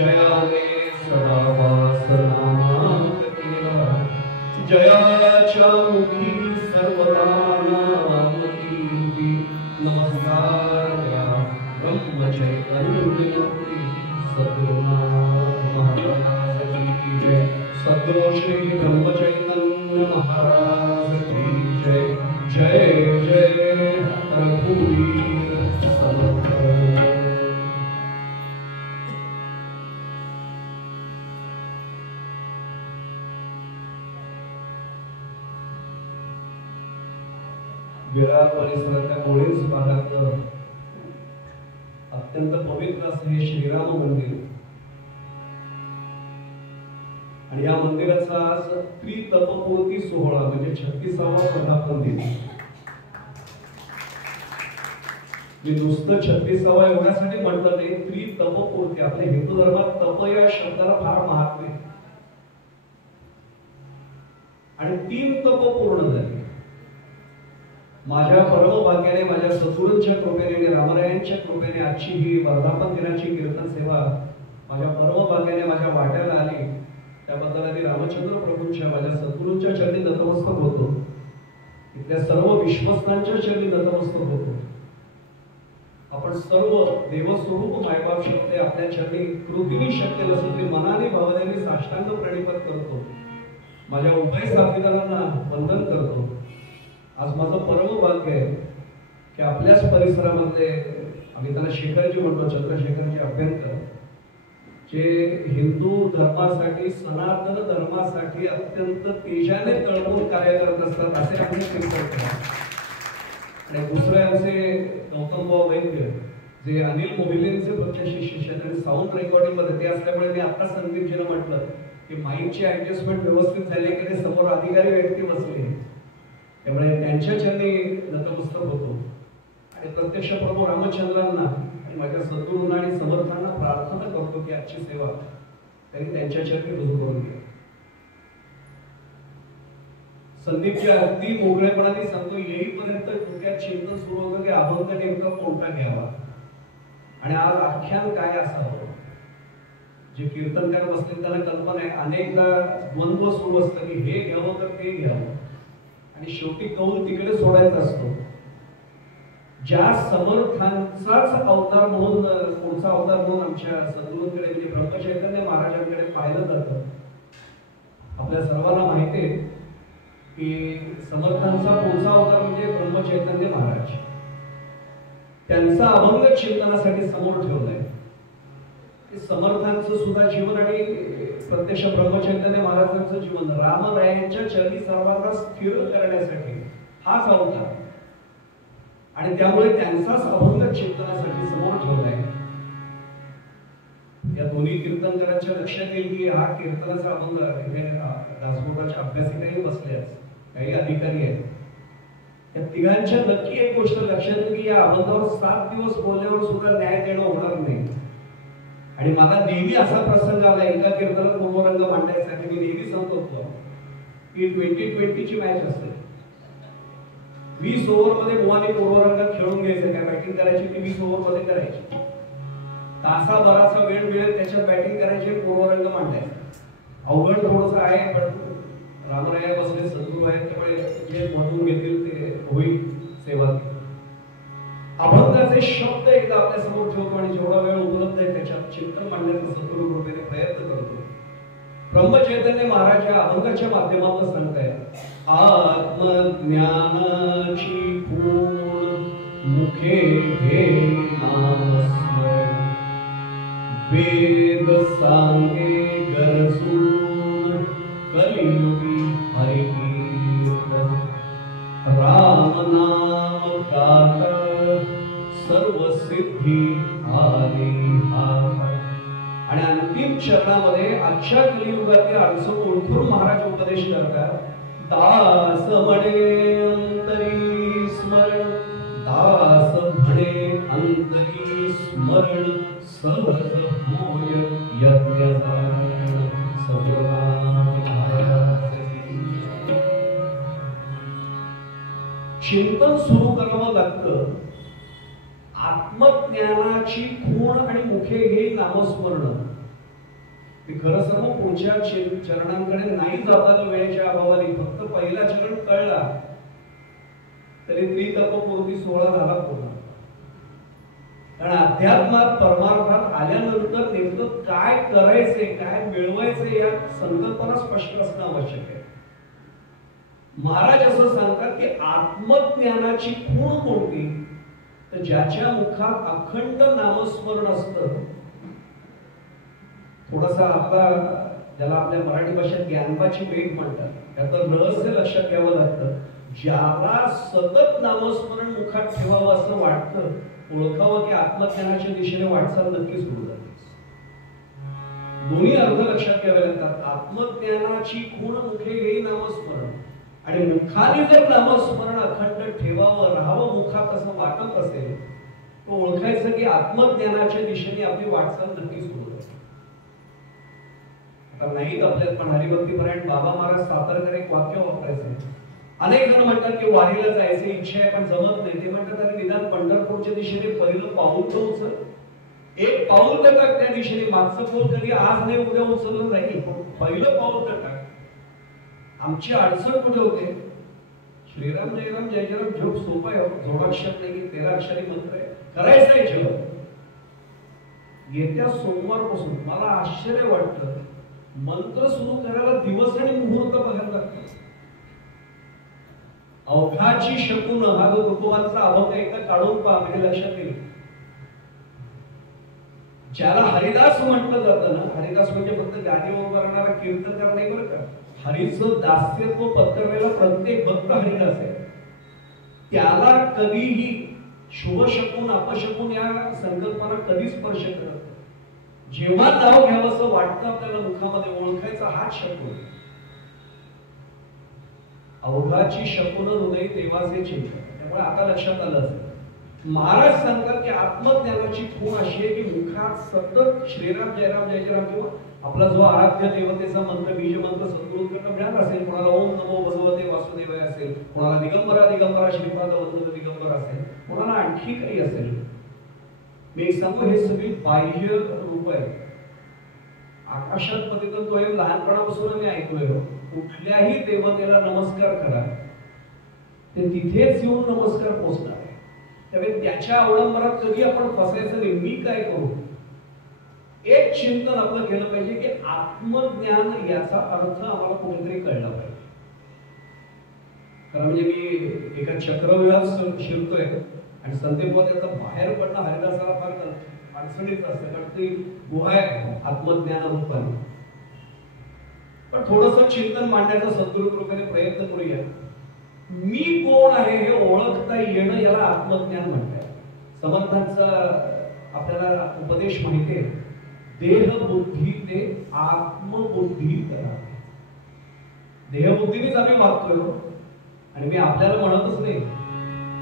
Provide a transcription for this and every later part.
जया मे सदा वासनामा मुखी सर्वदा नामकीर्ती नमस्कार ब्रह्मचैतन्य सद्गुरुनाथ महाराज की जय। सद्गुरु श्री ब्रह्मचैतन्य महाराज की जय। जय जय रघुवीर समर्थ। विरार परिसरातल्या मुळीच भागातलं अत्यंत पवित्र असं हे श्रीराम मंदिर आणि या मंदिराचा आज त्रितपपूर्ती सोहळा म्हणजे 36वा वर्धापन दिन। मी नुसतं 36वा एवढ्यासाठी म्हटलं नाही, त्रितपपूर्ती। आपल्या हिंदू धर्मात तप या शब्दाला फार महत्त्व आहे आणि 3 तप पूर्ण झाली। माझ्या परमभाग्याने, माझ्या सद्गुरूंच्या कृपेने आणि रामरायांच्या कृपेने आजची ही वर्धापन दिनाची कीर्तन सेवा माझ्या परमभाग्याने माझ्या वाट्याला आली। त्याबद्दल आधी रामचंद्र प्रभूंच्या, माझ्या सद्गुरूंच्या चरणी नतमस्तक होतो। इथल्या सर्व विश्वस्तांच्या चरणी नतमस्तक होतो। आपण सर्व देवस्वरूप मायबाप शब्द आपल्या चरणी कृतीने शक्य नसेल ते मनाने भावनेने साष्टांग प्रणिपात करतो। माझ्या उभय साथीदारांना वंदन करतो। आज माझं परम भाग्य आहे की आपल्याच परिसरामध्ये आम्ही त्यांना शेखरजी म्हणतो, चंद्रशेखरजी अभ्यंकर, जे हिंदू धर्मासाठी, सनातन धर्मासाठी अत्यंत तेजाने तळमळून कार्य करत असतात असे आम्ही कीर्तन। आणि दुसरे आमचे गौतमभाऊ वैद्य, जे अनिल मोहिलेंचे प्रत्यक्ष शिष्य आहेत आणि साऊंड रेकॉर्डिंग मध्ये ते असल्यामुळे मी आता संदीपजीला म्हटलं की माईकची ऍडजस्टमेंट व्यवस्थित झाली की ते समोर अधिकारी व्यक्ती बसले, त्यामुळे त्यांच्या चरणी नतमस्तक होतो। आणि प्रत्यक्ष प्रभू रामचंद्रांना आणि माझ्या सद्गुरूंना आणि समर्थांना प्रार्थना करतो की आजची सेवा त्यांनी त्यांच्या चरणी रुजू करून घ्या। संदीपच्या अगदी मोकळेपणाने सांगतो, येईपर्यंत डोक्यात चिंतन सुरू होतं की अभंग नेमका कोणता घ्यावा आणि आज आख्यान काय असावं। जे कीर्तनकार बसले त्यांना कल्पना आहे, अनेकदा द्वंद्व सुरू असतं की हे घ्यावं तर ते घ्यावं आणि शेवटी कौल तिकडे सोडायचा असतो। ज्या समर्थांचाच अवतार म्हणून, पुढचा अवतार म्हणून आमच्या सद्गुरूंकडे म्हणजे ब्रह्मचैतन्य महाराजांकडे पाहिलं जातं। आपल्या सर्वांना माहिती आहे की समर्थांचा पुढचा अवतार म्हणजे ब्रह्मचैतन्य महाराज। त्यांचा अभंग चिंतनासाठी समोर ठेवलाय। समर्थांचं सुद्धा जीवन आणि प्रत्यक्ष ब्रह्मचैतन्य महाराजांचं जीवन रामरायांच्या चरणी सर्वांना स्थिर करण्यासाठी हाच अवतार आणि त्यामुळे त्यांचाच अभंग चिंतनासाठी समोर ठेवलाय। या दोन्ही कीर्तनकारांच्या लक्षात येईल की हा कीर्तनाचा अभंग दासबोधाच्या अभ्यासिकाही बसल्याच, काही अधिकारी आहेत, या तिघांच्या नक्की एक गोष्ट लक्षात येईल की या अभंगावर 7 दिवस बोलल्यावर सुद्धा न्याय देणं होणार नाही। आणि मला नेहमी असा प्रसंग आला एका कीर्तनात पूर्वरंग मांडायसाठी, मी नेहमी सांगतो की 2020 ची मॅच असते, 20 ओव्हर मध्ये गोवाने पूर्वरंग खेळून घ्यायचं, काय बॅटिंग करायची ती 20 ओव्हर मध्ये करायची, तासाभराचा वेळ मिळेल त्याच्यात बॅटिंग करायची, पूर्वरंग मांडायचा। अवघड थोडंसं आहे पण रामराया बसले सद्गुरू आहेत त्यामुळे जे म्हणून घेतील ते होईल सेवा। अभंगाचे शब्द एकदा आपल्या समोर ठेवतो आणि जेवढा वेळ उपलब्ध आहे त्याच्यात चिंतन मांडण्याचा सद्गुरू कृपेने प्रयत्न करतो। ब्रह्मचैतन्य महाराज या अभंगाच्या माध्यमातून सांगतायत, आत्मज्ञानाची पूर्ण मुखे घे नामस्मरण, वेद सांगे गरजून कलियुगी हरिकीर्तन, राम नाम गाता सर्व सिद्धी आली हात। आणि अंतिम चरणामध्ये आजच्या कलियुगातील अडचण ओळखून महाराज उपदेश करतात, दास म्हणे अंतरी स्मरण, दास म्हणे अंतरी स्मरण, सहज होय यज्ञदान। चिंतन सुरू करावं लागतं। आत्मज्ञानाची खूण आणि मुखे घे नामस्मरण, मी खरं सर्व पुढच्या चरणांकडे नाही जाताना वेळेच्या अभावाने फक्त पहिला चरण कळला तरी त्रितत्वपूर्ती 16 झाला पूर्ण. कारण अध्यात्मात परमार्थात आल्यानंतर नेमकं काय करायचे, काय मिळवायचे या संकल्पना स्पष्ट असणं आवश्यक आहे. महाराज असं सांगतात की आत्मज्ञानाची खूण कोणती, तर ज्याच्या मुखात अखंड नामस्मरण असतं. थोडासा आपला ज्याला आपल्या मराठी भाषेत ज्ञानबाची वेग म्हणतात, त्याचं रहस्य लक्षात घ्यावं लागतं. ज्याला सतत नामस्मरण मुखात ठेवावं असं वाटतं, ओळखावं की आत्मज्ञानाच्या दिशेने वाटचाल नक्की सुरू झाली. दोन्ही अर्थ लक्षात घ्यावे लागतात. आत्मज्ञानाची खूण मुखे येई नामस्मरण, आणि मुखाने जर नामस्मरण अखंड ठेवावं राहावं मुखात असं वाटत असेल, तो ओळखायचं की आत्मज्ञानाच्या दिशेने आपली वाटचाल नक्की सुरू झाली. आता नाहीत आपल्यात, पण हरिभक्तीपरायण बाबा महाराज सातारकर एक वाक्य वापरायचे. अनेक जण म्हणतात की वारीला जायची इच्छा आहे पण जमत नाही. ते म्हणतात अरे निदान पंढरपूरच्या दिशेने पहिलं पाऊल तर उचल, एक पाऊल तर टाक त्या दिशेने. मागचं पाऊल कधी आज नाही उद्या उचललं नाही, पहिलं पाऊल तर टाक. आमची अडचण कुठे होते? श्रीराम जयराम जय जयराम जप सोपा आहे, जोडाक्षर नाही, 13 अक्षरी मंत्र आहे, करायचं आहे जप. येत्या सोमवारपासून मला आश्चर्य वाटतं, मंत्र सुरू करायला दिवस आणि मुहूर्त बघायला लागतात. अवघाची शकून हा जो कुटुंबाचा अभंग एकदा काढून पहा, म्हणजे लक्षात येईल. ज्याला हरिदास म्हटलं जातं ना, हरिदास म्हणजे फक्त गादीवर उभारणारा कीर्तनकार नाही बरं का. हरीचं दास्यत्व पत्करलेला प्रत्येक भक्त हरिदास आहे. त्याला कधीही शुभ शकून अपशकून या संकल्पना कधी स्पर्श करत नाही. जेव्हा नाव घ्यावंसं वाटतं आपल्याला मुखामध्ये, ओळखायचा हाच शकून. अवघाची शकून हृदय देवाचे चिंतन. त्यामुळे आता लक्षात आलं असेल, महाराज सांगतात की आत्मज्ञानाची खूण अशी आहे की मुखात सतत श्रीराम जयराम जय जयराम किंवा आपला जो आराध्य देवतेचा मंत्र, बीज मंत्र सद्गुरूंकडून मिळाला असेल, कोणाला ओम नमो भगवते वासुदेवाय असेल, कोणाला दिगंबरा दिगंबरा श्रीपाद वंदन दिगंबर असेल, कोणाला आणखी काही असेल. मी एक सांगतो, हे सगळी बाह्य रूप आहे. आकाशात पतित तोयम लहानपणापासून मी ऐकलोय, कुठल्याही देवतेला नमस्कार करा ते तिथेच येऊन नमस्कार पोचणार आहे. त्यामुळे त्याच्या अवलंबनात कधी आपण फसायचं नाही. मी काय करू, एक चिंतन आपलं केलं पाहिजे की आत्मज्ञान याचा अर्थ आम्हाला कुठेतरी कळला पाहिजे. कारण म्हणजे मी एका चक्रव्यूहात शिरतोय आणि संदीप त्याचा बाहेर पडणं हरिदासाला फार अडचणीचं असतं, कारण ती गुहा आहे आत्मज्ञान रूपाने. पण थोडंसं चिंतन मांडण्याचा सद्गुरू कृपेने प्रयत्न करूया. मी कोण आहे हे ओळखता येणं याला आत्मज्ञान म्हणतात. समर्थांचा आपल्याला उपदेश माहिती आहे, देह बुद्धी ते आत्मबुद्धी करा. देहबुद्धीनेच आम्ही वागतोय आणि मी आपल्याला म्हणतच नाही.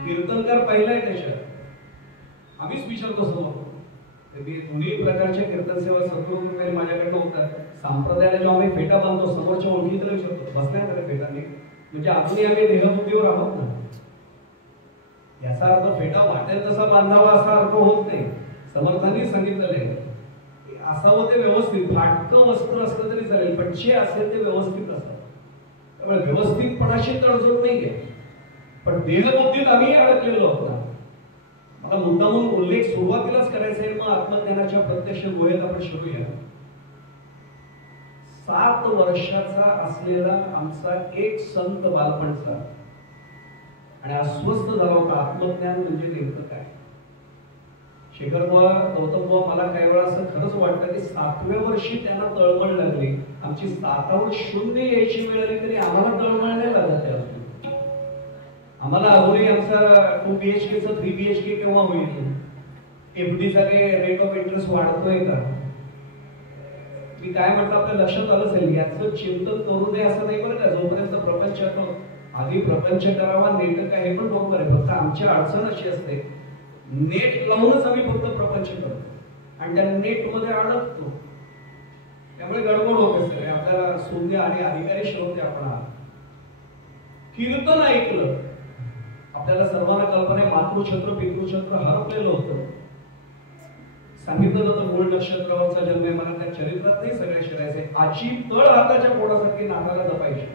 कीर्तनकार पहिलाय त्याच्यात, आम्हीच विचारतो समोर. मी दोन्ही प्रकारच्या कीर्तन सेवा सद्गुरू कृपेने माझ्याकडनं होतात. संप्रदायाला जेव्हा आम्ही फेटा बांधतो समोरच्या ओळखीला विचारतो, बसल्या का फेटाने, म्हणजे अजूनही आम्ही देहबुद्धीवर आहोत ना. याचा अर्थ फेटा वाटेल तसा बांधावा असा अर्थ होत नाही. समर्थांनी सांगितलेलं आहे असावं ते व्यवस्थित. फाटकं वस्त्र असलं तरी चालेल, पण जे असेल ते व्यवस्थित असावं. त्यामुळे व्यवस्थितपणाशी तडजोड नाहीये, पण देहबुद्धीत आम्ही अडकलेलो आहोत. मला मुद्दामून उल्लेख सुरुवातीलाच करायचा आहे, मग आत्मज्ञानाच्या प्रत्यक्ष गुहेत आपण शिरूया. 7 वर्षाचा असलेला आमचा एक संत बालपणचा आणि अस्वस्थ झाला होता. आत्मज्ञान म्हणजे नेमकं काय? शेखर बुवा, गौतम बुवा, मला काही वेळा असं खरंच वाटतं की 7व्या वर्षी त्यांना तळमळ लागली. आमची 7वर 0 यायची वेळ आली तरी आम्हाला तळमळ नाही लागत. त्या आम्हाला अजूनही आमचा 2 BHK चा 3 BHK केव्हा होईल, FD चा रेट ऑफ इंटरेस्ट वाढतोय का? मी काय म्हटलं आपल्या लक्षात आलं असेल, याचं चिंतन करू नये असं नाही बरं का. जोपर्यंत प्रपंच आधी प्रपंच करावा, नेट काय हे पण बरोबर आहे. फक्त आमची अडचण अशी असते, नेट लावूनच आम्ही फक्त प्रपंच करतो आणि त्या नेट मध्ये अडकतो. त्यामुळे गडबड होते सगळे. आपल्याला शून्य आणि अधिकारी श्रोते आपण कीर्तन ऐकलं. आपल्याला सर्वांना कल्पना आहे, मातृछत्र पितृछत्र हरपलेलं होतं. सांगितलं होतं मूळ नक्षत्रावरचा जन्म आहे, मला त्या चरित्रात नाही सगळ्या शिरायचे. आजी तळ हाताच्या पोटासारखी नाकाला जपायची.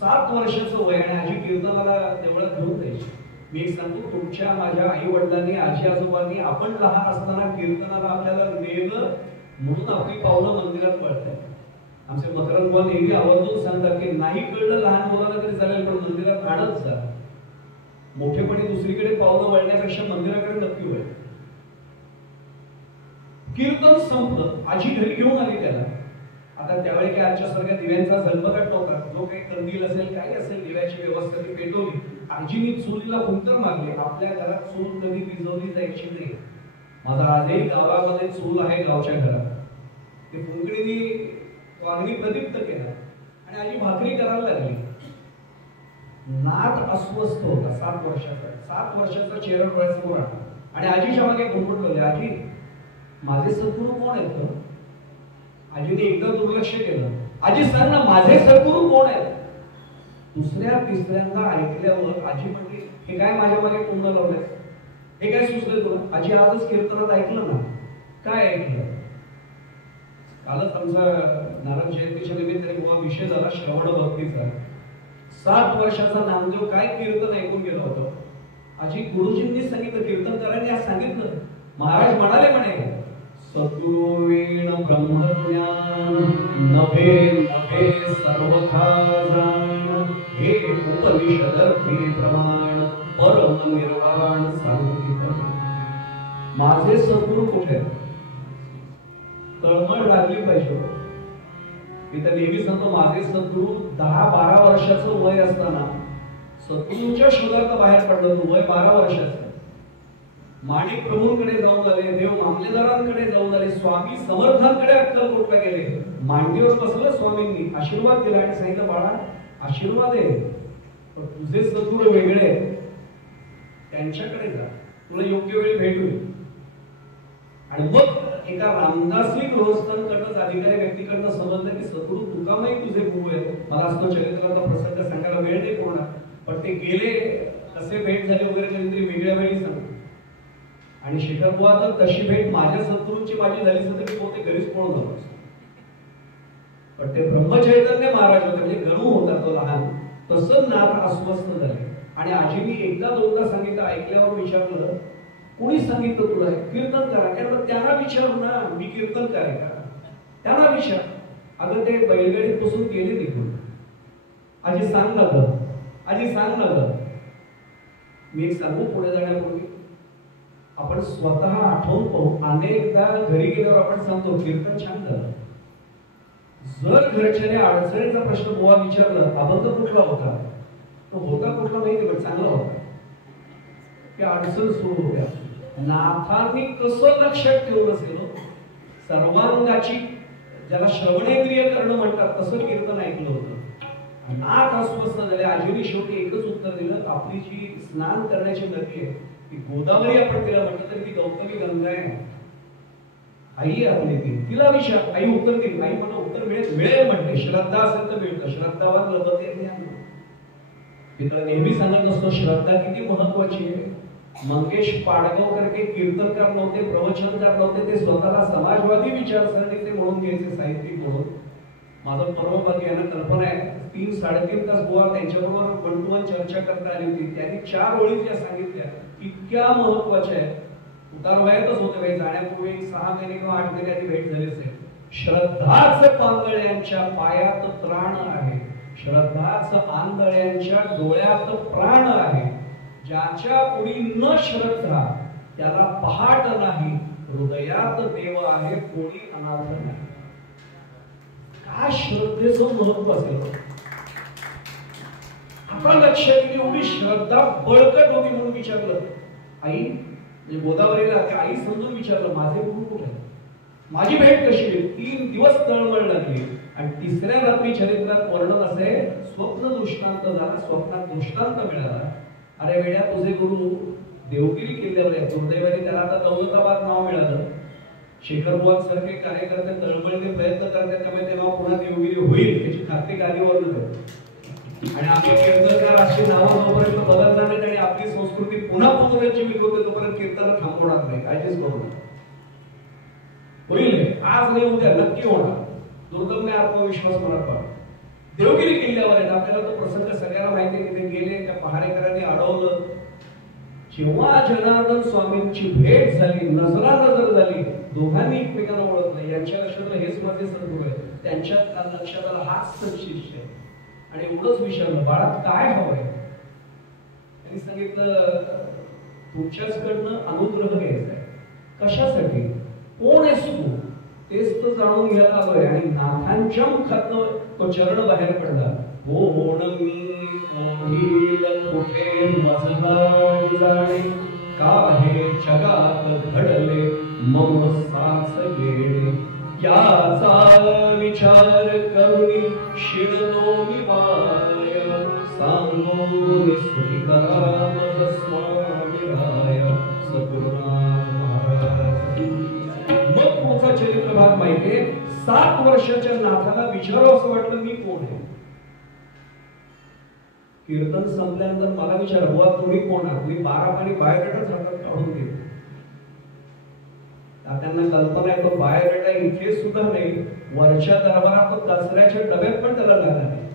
7 वर्षाचं वय आणि आजी कीर्तनाला देवळात घेऊन जायची. मी एक सांगतो, तुमच्या माझ्या आई वडिलांनी आजी आजोबांनी आपण लहान असताना कीर्तनाला आपल्याला नेलं म्हणून आपली पावलं मंदिरात पडतात. आमचे मकरंद बुवा नेहमी आवर्जून सांगतात की नाही कळलं लहान मुलाला तरी चालेल पण मंदिरात आणत जा. मोठेपणी दुसरीकडे पावलं वळण्यापेक्षा मंदिराकडे नक्की वळ. कीर्तन संपलं, आजी घरी घेऊन आली त्याला. आता त्यावेळी काय आजच्यासारख्या दिव्यांचा झगमगाट नव्हता. जो काही कंदील असेल काय असेल दिव्याची व्यवस्था ती पेटवली. आजीनी चुलीला फुंकर मारले. आपल्या घरात चूल कधी विझवली जायची नाही. माझा आजही गावामध्ये चूल आहे गावच्या घरात. ते फुंकणीने वागणी प्रदीप्त केला आणि आजी भाकरी करायला लागली. नाथ अस्वस्थ होता 7 वर्षाचा. 7 वर्षाचा चेहरा डोळ्यासमोर आला आणि आजीच्या मागे घुमटवले, आजी माझे सद्गुरू कोण आहेत? आजीने एकदा दुर्लक्ष केलं. आजी सांग ना माझे सद्गुरू कोण आहेत? दुसऱ्या तिसऱ्यांदा ऐकल्यावर आजी म्हणली, हे काय माझ्या मागे कुंड लावलंय? हे काय सुचलं तुला? आजी आजच कीर्तनात ऐकलं ना. काय ऐकलं? कालच आमचा नारायण जयंतीच्या निमित्ताने गोवा विषय झाला श्रवण भक्तीचा. 7 वर्षाचा नामदेव काय कीर्तन ऐकून गेला होता. आजी गुरुजींनी सांगितलं, कीर्तनकारांनी आज सांगितलं. महाराज म्हणाले म्हणे, सद्गुरु वीण ब्रह्मज्ञान नभे नभे सर्वथा जाण, हे उपनिषदर्थी प्रमाण परम निर्वाण सांगितले. माझे सद्गुरु कुठे? तळमळ लागली पाहिजे. मी तर नेहमी सांगतो, माझे सद्गुरु 10-12 वर्षाचं वय असताना सद्गुरूच्या शोधात बाहेर पडलं. तू वय 12 वर्षाचं. माणिक प्रभूंकडे जाऊन आले, देव मामलेदारांकडे जाऊन आले, स्वामी समर्थांकडे अक्कलकोटला गेले. मांडीवर बसलं स्वामींनी, आशीर्वाद दिला आणि सांगितलं, बाळा आशीर्वाद आहे पण तुझे सद्गुरू वेगळे, त्यांच्याकडे जा, तुला योग्य वेळी भेट होईल. आणि मग एका रामदासी गृहस्थांकडनं अधिकारी व्यक्तीकडनं समजलं की सद्गुरू तुकामाई तुझे गुरु आहेत. मला असतो चरित्राचा प्रसंग सांगायला वेळ नाही पूर्ण, पण ते गेले कसे भेट झाले वगैरे कधीतरी वेगळ्या वेळी सांगतो. आणि शिखर बुवा तर तशी भेट माझ्या सद्गुरूंची माझी झाली असते मी पोते घरीच पळून आलो. पण ते ब्रह्मचैतन्य महाराज होते, म्हणजे गणू होता तो लहान, तसं नाथ अस्वस्थ झाले. आणि आजीनी एकदा दोनदा सांगितलं, ऐकल्यावर विचारलं, कोणी सांगितलं तुला कीर्तन करा? त्याला त्यांना विचार ना, मी कीर्तन करे का? त्यांना विचार. अगं ते बैलगाडीत बसून गेले निघून. आजी सांग ना ग, आजी सांग ना ग. मी एक सांगू पुढे जाण्यापूर्वी आपण स्वतः आठवून पाहू. अनेकदा घरी गेल्यावर आपण सांगतो कीर्तन छान झालं. जर घरच्याने अडचणीचा प्रश्न बुवा विचारला, अबंध कुठला होता? तो होता कुठला माहिती पण चांगला होता. की अडचण सुरू होत्या. नाथांनी कसं लक्षात ठेवलं असेल, सर्वांगाची ज्याला श्रवणेंद्रिय करणं म्हणतात तसं कीर्तन ऐकलं होतं. नाथ अस्वस्थ झाले. आजीने शेवटी एकच उत्तर दिलं, आपली जी स्नान करण्याची नदी आहे ती गोदावरी आपण तिला म्हटलं तरी ती गौतमी गंगा आहे. आई आपली तिला विचार, आई उत्तर देईल. आई मला उत्तर मिळेल म्हणते. श्रद्धा असेल तर मिळतं. श्रद्धावान लभते ज्ञान. मी तर नेहमी सांगत असतो श्रद्धा किती महत्वाची आहे. मंगेश पाडगावकर के कीर्तनकार नव्हते, प्रवचनकार नव्हते, ते स्वतःला समाजवादी विचारसरणीचे म्हणून घ्यायचे, साहित्यिक म्हणून. माझं परमभाग्य यांना कल्पना आहे, 3-3.5 तास बुवा त्यांच्याबरोबर वन चर्चा करता आली होती. त्यांनी 4 ओळी ज्या सांगितल्या इतक्या महत्वाच्या आहेत. उतारवयातच होते काही जाण्यापूर्वी 6 महिने किंवा 8 महिने आधी भेट झाली असेल. श्रद्धाच पांगळ्यांच्या पायात त्राण आहे, श्रद्धाच आंधळ्यांच्या डोळ्यात प्राण आहे. ज्याच्या पुढी न श्रद्धा त्याला पहाट नाही, हृदयात देव आहे कोणी अनाथ नाही. काय श्रद्धेचं महत्व असेल. आपण लक्षात एवढी श्रद्धा बळकट होती म्हणून विचारलं, आई म्हणजे गोदावरीला आई समजून विचारलं, माझे गुरु कुठे आहे? माझी भेट कशी होईल? 3 दिवस तळमळ लागली. आणि 3ऱ्या रात्री चरित्रात वर्णन असे, स्वप्न दृष्टांत झाला, स्वप्नात दृष्टांत मिळाला. अरे वेड्या, तुझे गुरु देवगिरी किल्ल्यावर आहे. दुर्दैवाने त्याला आता दौलताबाद नाव मिळालं. शेखर बुवा सारखे कार्यकर्ते तळमळीने प्रयत्न करतात, त्यामुळे ते नाव पुन्हा देवगिरी होईल याची खात्री गादीवरून आहे. आणि आपले कीर्तनकार अशी नावं जोपर्यंत बदलणार नाहीत आणि आपली संस्कृती पुन्हा पुनरुज्जीवित होते तोपर्यंत कीर्तन थांबवणार नाही. काळजीच करू नका. होईल, आज नाही उद्या नक्की होणार. दुर्दम्य आत्मविश्वास मनात पाहा. देवगिरी किल्ल्यावर आहे, आपल्याला तो प्रसंग सगळ्यांना माहिती आहे. तिथे गेले, त्या पहारेकरांनी अडवलं. जेव्हा जनार्दन स्वामींची भेट झाली, नजर झाली, दोघांनी एकमेकांना ओळखलं. यांच्या लक्षात हेच माझे सद्गुरू आहे, त्यांच्या लक्षात आला हाच शिष्य आहे. आणि एवढंच विचारलं, बाळा काय हवंय? त्यांनी सांगितलं, तुमच्याचकडनं अनुग्रह घ्यायचा आहे. कशासाठी? कोण आहेस तू? तेच तर जाणून घ्यायला आलोय. आणि नाथांच्या मुखातनं तो चरण बाहेर पडला. कोण मी कोणील कुठे मजला जाणे, काहे जगात घडले मम साच गेले, याचा विचार करुणी शिरलो मी वाय, सांगून स्तुती करा मग स्वामी राय सद्गुरुनाथ महाराज. मग पुढचा चरित्र भाग माहितीये. 7 वर्षाच्या नाथाला विचारावं असं वाटलं, मी कोण आहे? कीर्तन संपल्यानंतर मला विचार, बुवा तुम्ही कोण आहात? मी 12 पाणी बायोडेटाच हातात काढून दिले. त्यांना कल्पना आहे, तो बायोडेटा इथे सुद्धा नाही, वरच्या दरबारात तो दसऱ्याच्या डब्यात पण त्याला लागला नाही.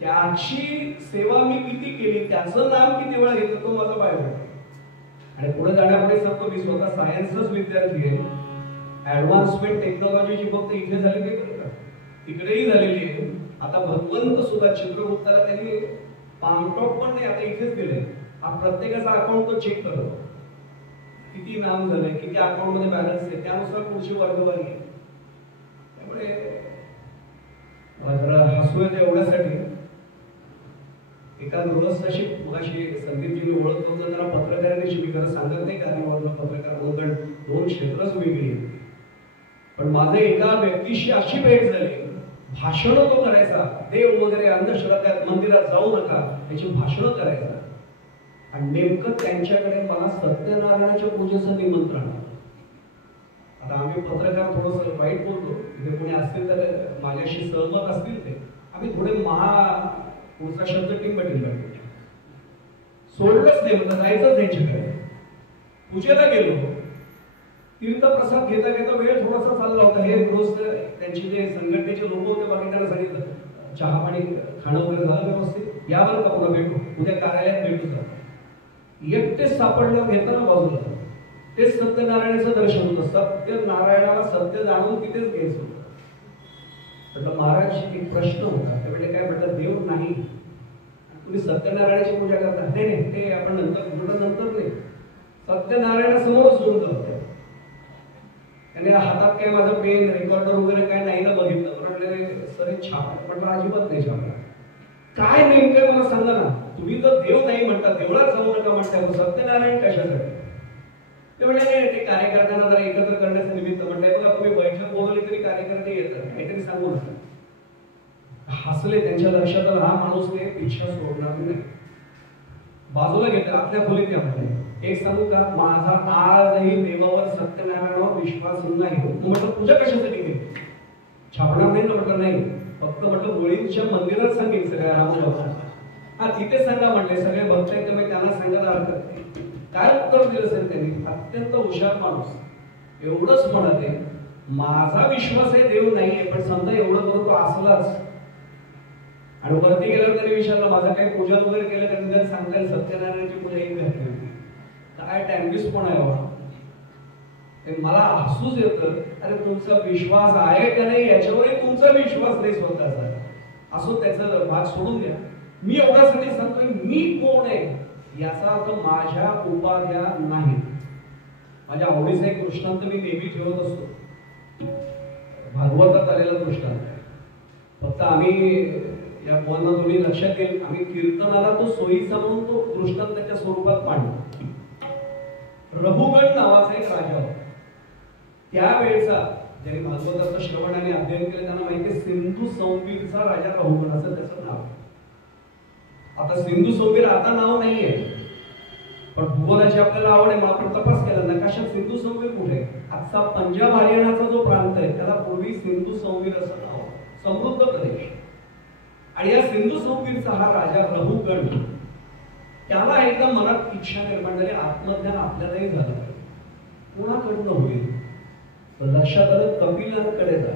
त्याची सेवा मी किती केली, त्याचं नाव किती वेळा घेतलं, तो माझा बायोडेटा. आणि पुढे जाण्यापुढे सांगतो, मी स्वतः सायन्सचाच विद्यार्थी आहे. ऍडव्हान्समेंट टेक्नॉलॉजीची फक्त इथे झाली नाही का, तिकडेही झालेली आहे. आता भगवंत सुद्धा चित्रगुप्ताला त्यांनी पामटॉप पण नाही, आता इथेच दिले. हा प्रत्येकाचा अकाउंट तो चेक करतो, किती नाम झालंय, किती अकाउंट मध्ये बॅलन्स आहे, त्यानुसार पुढची वर्गवारी आहे. त्यामुळे जरा हसू येते एवढ्यासाठी. एका गृहस्थाशी मगाशी संदीपजीने ओळख करून जरा पत्रकारांची, मी खरं सांगत नाही कार्यावरनं पत्रकार कारण 2 क्षेत्रच वेगळी आहेत. पण माझे एका व्यक्तीशी अशी भेट झाली, भाषण तो करायचा, देव वगैरे अंधश्रद्धात मंदिरात जाऊ नका याची भाषण करायचा. आणि नेमकं त्यांच्याकडे मला सत्यनारायणाच्या पूजेचं निमंत्रण. आता आम्ही पत्रकार थोडस वाईट बोलतो, तिथे कोणी असतील तर माझ्याशी सहमत असतील ते, आम्ही थोडे पुढचा शब्द टिंबटिंब सोडलंच नाही, म्हणजे जायचंच त्यांच्याकडे. पूजेला गेलो, तीर्थप्रसाद घेता घेता वेळ थोडासा चालला होता. हे रोज त्यांचे जे संघटनेचे लोक होते, बाकी त्यांना सांगितलं चहा पाणी खाणं वगैरे झालं व्यवस्थित, यावर का पुन्हा भेटू, उद्या कार्यालयात भेटू. एकटेच सापडलं, घेताना बाजूला तेच सत्यनारायणाचं दर्शन होतं. सत्य नारायणाला सत्य जाणून तिथेच घ्यायचं होतं. म्हटलं महाराज एक प्रश्न होता, त्यावेळी काय म्हटलं, देव नाही तुम्ही सत्यनारायणाची पूजा करता? नाही ते आपण नंतर नाही, सत्यनारायणासमोरच सोडून होतं. त्याने हातात काय माझं पेन रेकॉर्डर वगैरे काय नाही ना बघितलं. म्हटलं सर छाप, म्हटलं अजिबात नाही छापला. काय नेमकं मला सांगा ना, तुम्ही जर देव नाही म्हणता, देवळात जाऊ नका म्हणता, सत्यनारायण कशासाठी? ते म्हणले नाही, ते कार्यकर्त्यांना जरा एकत्र करण्याचं निमित्त. म्हटलंय बघा, तुम्ही बैठक बोलवली तरी कार्यकर्ते येतात, काहीतरी सांगू नका. हसले, त्यांच्या लक्षात आलं हा माणूस ने इच्छा सोडणार नाही. बाजूला घेतलं, आपल्या खोलीत त्या म्हटले, एक सांगू का, माझा आजही देवावर सत्यनारायणावर विश्वास नाही. म्हटलं पूजा कशासाठी केली? छापणार नाही ना? म्हटलं नाही, फक्त म्हटलं गोळींच्या मंदिरात सांगेल सगळ्या रामबाबा. हा तिथे सांगा म्हटले, सगळे भक्त आहेत त्यामुळे त्यांना सांगायला हरकत नाही. काय उत्तर दिलं असेल त्यांनी? अत्यंत हुशार माणूस. एवढंच म्हणत आहे, माझा विश्वास आहे देव नाहीये, पण समजा एवढं करून तो असलाच. आणि वरती गेल्यावर त्यांनी विचारलं, माझा काही पूजा वगैरे केलं का? त्यांनी सांगता येईल सत्यनारायणाची पूजा एक घातली होती. काय टँबिस पण आहे बाबा. मला हसूच येतं, अरे तुमचा विश्वास आहे का नाही याच्यावरही तुमचा विश्वास नाही स्वतःचा. असो, त्याचा भाग सोडून द्या. मी एवढ्यासाठी सांगतोय, मी कोण आहे याचा अर्थ माझ्या उपाध्या नाही. माझ्या आवडीचा एक दृष्टांत मी नेहमी ठेवत असतो, भागवतात आलेला दृष्टांत. फक्त आम्ही या बोलणं तुम्ही लक्षात घेईल, आम्ही कीर्तनाला तो सोयीचा म्हणून तो दृष्टांताच्या स्वरूपात मांडतो. रघुगण नावाचा एक राजा होता. त्यावेळेचा ज्यांनी भागवताचं श्रवण आणि अध्ययन केलं त्यांना माहिती, सिंधू संवीरचा राजा रघुगण असं त्याचं नाव. आता सिंधू संवीर आता नाव नाहीये, पण भूगोलाची आपल्याला आवड आहे, आपण तपास केला नकाशात सिंधू संवीर कुठे. आजचा पंजाब हरियाणाचा जो प्रांत आहे त्याला पूर्वी सिंधू संवीर असं नाव, समृद्ध प्रदेश. आणि या सिंधू संवीरचा हा राजा रघुगण, त्याला एकदा मनात इच्छा निर्माण झाली, आत्मज्ञान आपल्यालाही झालं, कोणाकडनं होईल. तर लक्षात आलं कपिलांकडे जा.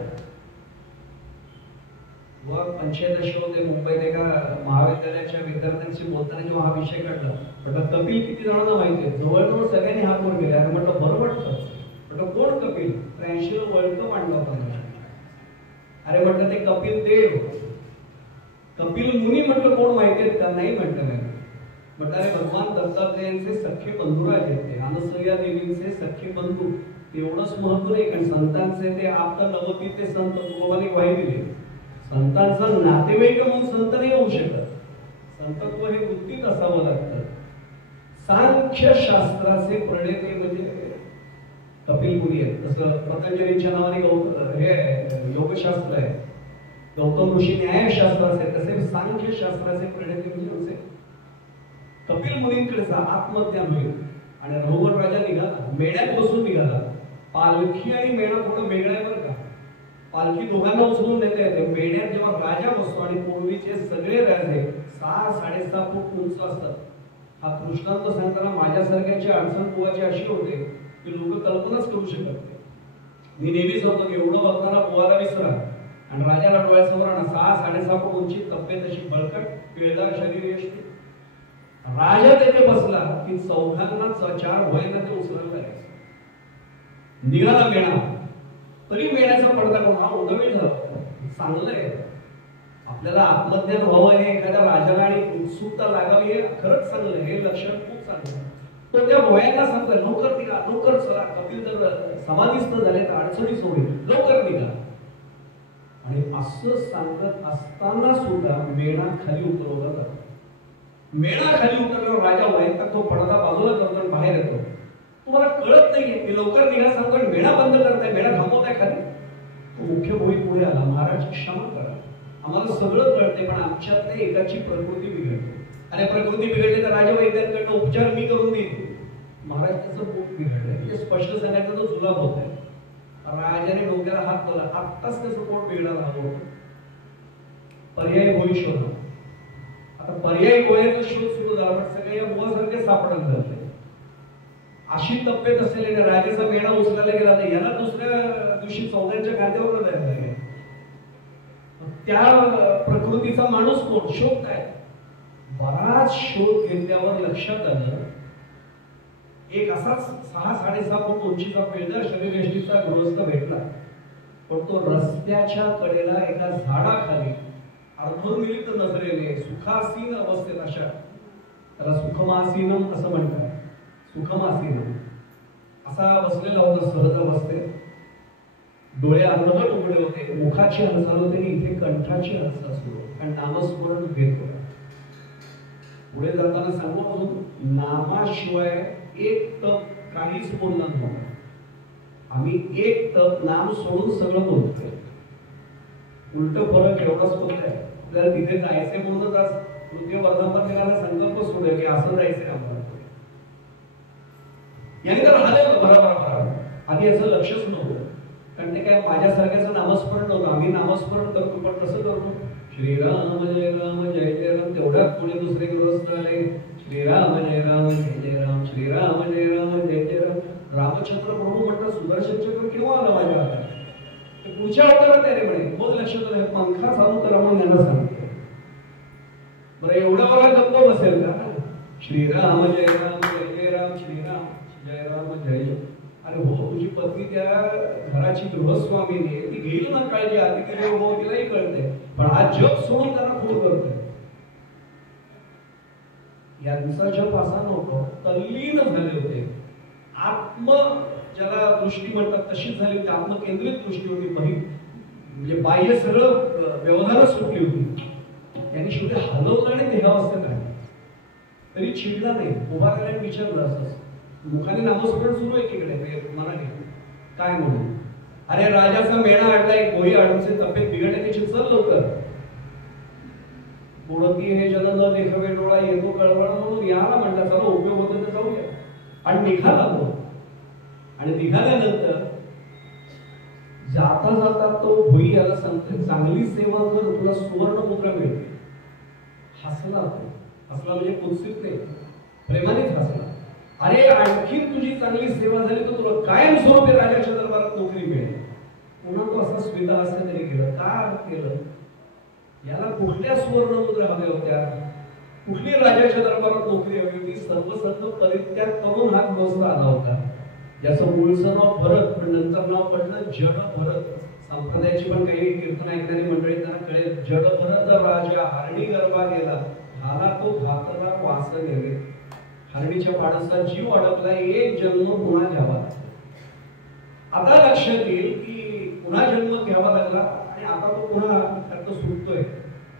85 होते मुंबईत एका महाविद्यालयाच्या विद्यार्थ्यांशी बोलताना जेव्हा हा विषय काढला, म्हटलं कपिल किती जणांना माहिती आहे? जवळजवळ सगळ्यांनी हात वर केले. अरे म्हटलं बरं वाटतं. म्हटलं कोण कपिल? 83 वर्ल्ड कप आणला होता. अरे म्हटलं ते कपिल देव, कपिल मुनी. म्हटलं कोण माहिती आहेत का? नाही म्हटलं नाही. म्हटलं अरे भगवान दत्तात्रेयांचे सख्खे बंधू आहेत ते, अनसुया देवींचे सख्खे बंधू. एवढंच महत्व नाही, कारण संतांचे ते आप्त नवतीचे संत तुकोबांनी ग्वाही दिली. संतांचं नातेवाईक म्हणून संत नाही होऊ शकत. संतत्व हे वृत्तीत असावं लागतं. सांख्य शास्त्राचे प्रणेते म्हणजे कपिल मुनी आहेत. तसं पतंजलींच्या नावाने हे योगशास्त्र आहे, गौतम ऋषी न्यायशास्त्राचे, तसे सांख्य शास्त्राचे प्रणेते म्हणजे आमचे कपिल मुनींकडे जा, आत्मज्ञान होईल. आणि रघुवर राजा निघाला, मेढ्यात बसून निघाला. पालखी आणि मेढा थोडं वेगळं आहे बरं का. पालखी दोघांना उचलून नेता येते. मेढ्यात जेव्हा राजा बसतो, आणि पूर्वीचे सगळे राजे 6-6.5 फूट उंच असतात. हा दृष्टांत सांगताना माझ्यासारख्याची अडचण बुवाची अशी होते की लोक कल्पनाच करू शकत नाही. मी नेहमीच होतो की एवढं बघताना बुवाला विसरा आणि राजाला डोळ्यासमोर आणा. 6-6.5 फूट उंची, तब्येत अशी बळकट, पिळदार शरीर यष्टी. राजा तेथे बसला की चौघांना 4 भुयांना ते उचलायला लागायचं. निघाला मेणा, तरी मेण्याचा पडदा कोण? हा उदवील झाला. चांगलं आहे, आपल्याला आत्मज्ञान व्हावं, हे एखाद्या राजाला आणि उत्सुकता लागावी, हे खरंच चांगलं आहे. हे लक्षण खूप चांगलं आहे. तो त्या भुयांना सांगतोय लवकर निघा, लवकर चला. कपिल जर समाधीस्थ झाले तर अडचणी सोडे, लवकर निघा. आणि असं सांगत असताना सुद्धा मेणा खाली उतरवला जातो. मेणा खाली उतरल्यावर राजा वैताग तो पडदा बाजूला करतो आणि बाहेर येतो. तुम्हाला कळत नाहीये की लवकर निघा सांगतो, मेणा बंद करताय, मेणा थांबवताय खाली. मुख्य भोई पुढे आला, महाराज क्षमा करा, आम्हाला सगळं कळते, पण आमच्यातल्या एकाची प्रकृती बिघडते. आणि प्रकृती बिघडली तर राजवैद्यांकडनं उपचार मी करून देईन. महाराज त्याचं पोट बिघडलंय, हे स्पष्ट सांगायचं तो जुलाब होत आहे. राजाने डोक्याला हात दिला, आत्ताच त्याचं पोट बिघडायला हवं होतं. पर्यायी भोई शोधा. आता पर्यायी गोळ्याचा शोध सुरू झाला, पण सगळे या बुवासारखे सापडत झाले. अशी तब्येत असलेल्या राजाचा मेणा उचलायला गेला तर याला दुसऱ्या दिवशी चौघांच्या खांद्यावर जायला लागले. त्या प्रकृतीचा माणूस कोण? शोध काय? बराच शोध घेतल्यावर लक्षात आलं एक असाच 6-6.5 फूट उंचीचा पिळदार शरीरयष्टीचा गृहस्थ भेटला. पण तो रस्त्याच्या कडेला एका झाडाखाली अर्धमिलित नजरेने सुखासीन अवस्थेत, अशा त्याला सुखमासीनम असं म्हणतात, सुखमासीनम असा बसलेला होता सहज अवस्थेत. डोळे अर्धवट उघडे होते, मुखाची हालचाल होते आणि इथे कंठाची हालचाल सुरू होती, कारण नामस्मरण घेत होता. पुढे जाताना सांगू अजून, नामाशिवाय एक तप काहीच बोलणार नव्हतं. आम्ही एक तप नाम सोडून सगळं बोलतोय. उलट फरक एवढाच होतोय, जर तिथे जायचे म्हणूनच आज तृतीय वर्धापन दिनाला संकल्प सोडूया की असं जायचंय आम्हाला. याने तर हलवलं बरोबर. आधी याचं लक्षच नव्हतं, कारण ते काय माझ्यासारख्याचं नामस्मरण नव्हतं. आम्ही नामस्मरण करतो, पण कसं करतो? श्रीराम जय राम जय जय राम. तेवढ्यात पुढे दुसरे गृहस्थ आले, श्रीराम जय राम जय जय राम, श्रीराम जय राम जय जय राम. रामचंद्र प्रभू म्हणतात सुदर्शन चक्र केव्हा आलं माझ्या हातात? पुढच्या अवतारात आहे रे म्हणे. मग लक्षात आलं पंखा चालू करा म्हणून यांना सांगतो. बरं एवढा मला गप्प बसेल का? श्रीराम जय राम जय जय राम, श्रीराम जय राम जय जय. अरे हो, तुझी पत्नी त्या घराची गृहस्वामीने आहे, ती घेईल ना काळजी, आधी केली हो तिलाही कळते, पण हा जग सोडून त्यांना खून करतोय. यांचा जप असा नव्हता, तल्लीन झाले होते. आत्म ज्याला दृष्टी म्हणतात तशीच झाली होती, आत्मकेंद्रित दृष्टी होती. म्हणजे बाह्य सगळं व्यवधान सुटली होती. त्यांनी शेवटी हलवलं आणि देहावस्थेत आहे, तरी चिडला नाही. उभा राहिला विचारलं असं, मुखाने नामस्मरण सुरू आहे तिकडे मनाने, काय म्हणून? अरे राजाचा मेणा अडलाय, कोही अडूनचे तब्येत बिघडले, त्याची चल लवकर. पुढती हे जन न देखावे डोळा येतो कळवळ म्हणून याला म्हणला, चला उपयोग होतो तर जाऊया. आणि निघाला तो. आणि निघाल्यानंतर जाता जाता तो भुई याला सांगतोय, चांगली सेवा कर, तुला सुवर्ण मुद्रा मिळते. हसला तो. हसला म्हणजे कुत्सित नाही, प्रेमानेच हसला. अरे आणखी तुझी चांगली सेवा झाली तर तुला कायम स्वरूपी राजाच्या दरबारात नोकरी मिळेल. पुन्हा तो असा स्मिता असं तरी केलं. का केलं? याला कुठल्या सुवर्णमुद्रा हव्या होत्या, कुठली राजाच्या दरबारात नोकरी हवी होती, सर्वसंग परित्याग करून हा गृहस्थ आला होता. ज्याचं मूळचं नाव भरत पण नंतर नाव पडलं जड भरत. संप्रदायाची पण काही कीर्तन ऐकणारी मंडळी त्यांना कळेल. जड भरत राजा हरणी गरबा गेला, झाला तो घातला वास गेले. हरणीच्या पाडसात जीव अडकला, एक जन्म पुन्हा घ्यावा. आता लक्षात येईल की पुन्हा जन्म घ्यावा लागला आणि आता तो पुन्हा त्यात सुटतोय.